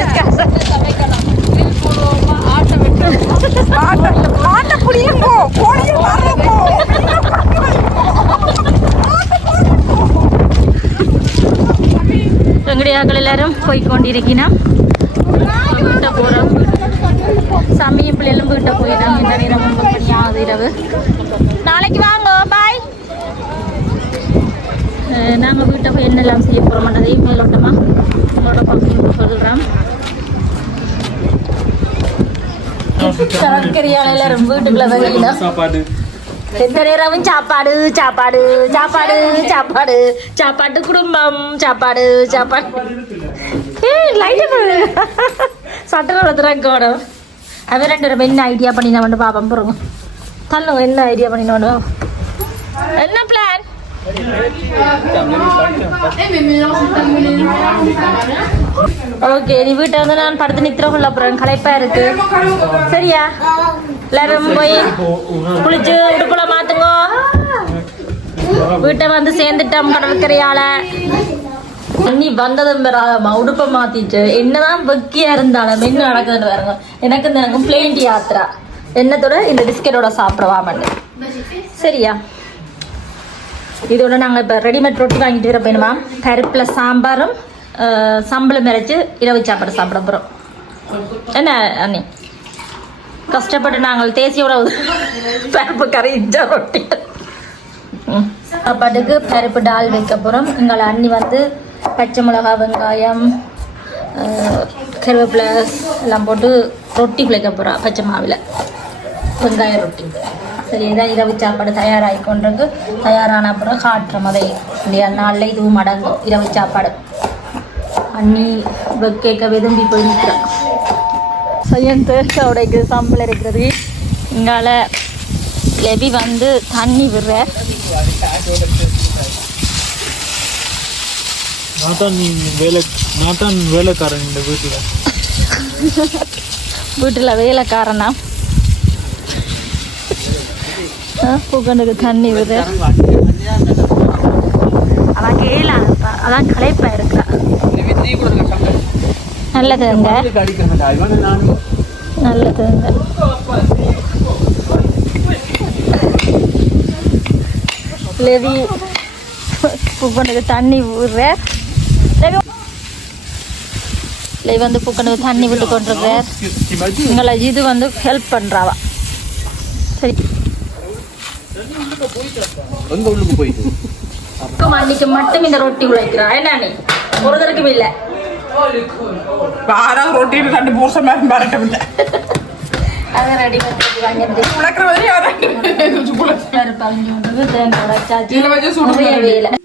எங்கடியாக்கள் எல்லாரும் போய்கொண்டிருக்கிறோம். வீட்டை போகிறோம். சமயம் பிள்ளைகளும் வீட்டை போயிடும். இந்த நேரம் 9 மணி ஆகுது இரவு. நாளைக்கு வாங்க பாய். நாங்கள் வீட்டை போய் என்னெல்லாம் செய்ய போகிறோம்ன்றதையும் மேலோட்டமாக உங்களோட பக்கம் சொல்கிறோம். சரக்கரியால் எல்லாரும் வீட்டுக்குள்ள வெளியிடும். எந்த நேரமும் சாப்பாடு சாப்பாடு சாப்பாடு சாப்பாடு சாப்பாட்டு குடும்பம் சாப்பாடு சாப்பாடு. லைட்டு சட்டரோட திறக்கணும். அவன் 2 பேரும் என்ன ஐடியா பண்ணினா வந்து பாப்போம். போகிறோங்க தள்ளுங்க. என்ன ஐடியா பண்ணினா என்ன பிளான்? ஓகே நீ வீட்டை வந்து நான் படுத்து நித்திரக்குள்ள அப்புறம் களைப்பா இருக்கு சரியா? எல்லாரும் போய் குளிச்சு உடுப்புல மாத்துங்க. வீட்டை வந்து சேர்ந்துட்டோம் கடற்கரையால. நீ வந்ததும் பெறாதம்மா உடுப்பை மாத்திட்டு என்னதான் வெக்கியா இருந்தாலும் என்ன நடக்குதுன்னு பாருங்க. எனக்கு பிளேன் யாத்திரா என்னத்தோட இந்த பிஸ்கெட்டோட சாப்பிடவாமன்னு சரியா? இதோட நாங்கள் இப்போ ரெடிமேட் ரொட்டி வாங்கிட்டு வர போயிடுமா. பருப்பில் சாம்பாரும் சம்பளம் இறைச்சி இரவு சாப்பாடு சாப்பிட போகிறோம். என்ன அண்ணி கஷ்டப்பட்டு நாங்கள் தேசியோட பருப்பு கறி இஞ்சா ரொட்டி சாப்பாட்டுக்கு பருப்பு டால் வைக்க போகிறோம். எங்களை அண்ணி வந்து பச்சை மிளகா வெங்காயம் கருவேப்பிலை எல்லாம் போட்டு ரொட்டி பிழைக்க போகிறா. பச்சை மாவில் வெங்காய ரொட்டி சரி. இதான் இரவு சாப்பாடு தயாராகி கொண்டிருக்கு. தயாரான அப்புறம் காட்டுறோம். அதை இல்லையா நாளில் இதுவும் அடங்கும் இரவு சாப்பாடு. அண்ணி கேட்க விரும்பி போய் நிற்கிறோம். செய்யந்து உடைக்கு சம்பளம் இருக்கிறது. இங்கால லெபி வந்து தண்ணி விடுற வேலைக்காரன் இந்த வீட்டில் வேலைக்காரனா பூக்கண்டுக்கு தண்ணி விடுற. அதான் கேளாப்பா அதான் களைப்பா இருக்கா. நல்லதுங்க நல்லதுங்க. லெவி பூக்கண்டுக்கு தண்ணி விடுற. லெவி வந்து பூக்கண்டுக்கு தண்ணி விட்டு கொண்டிருக்கிற. எங்களை இது வந்து ஹெல்ப் பண்ணுறாவா சரி. அன்னைக்கு மட்டும் இந்த ரொட்டி உழைக்கிறா என்ன நீ ஒரு தடவைக்கும் இல்லை. வேலை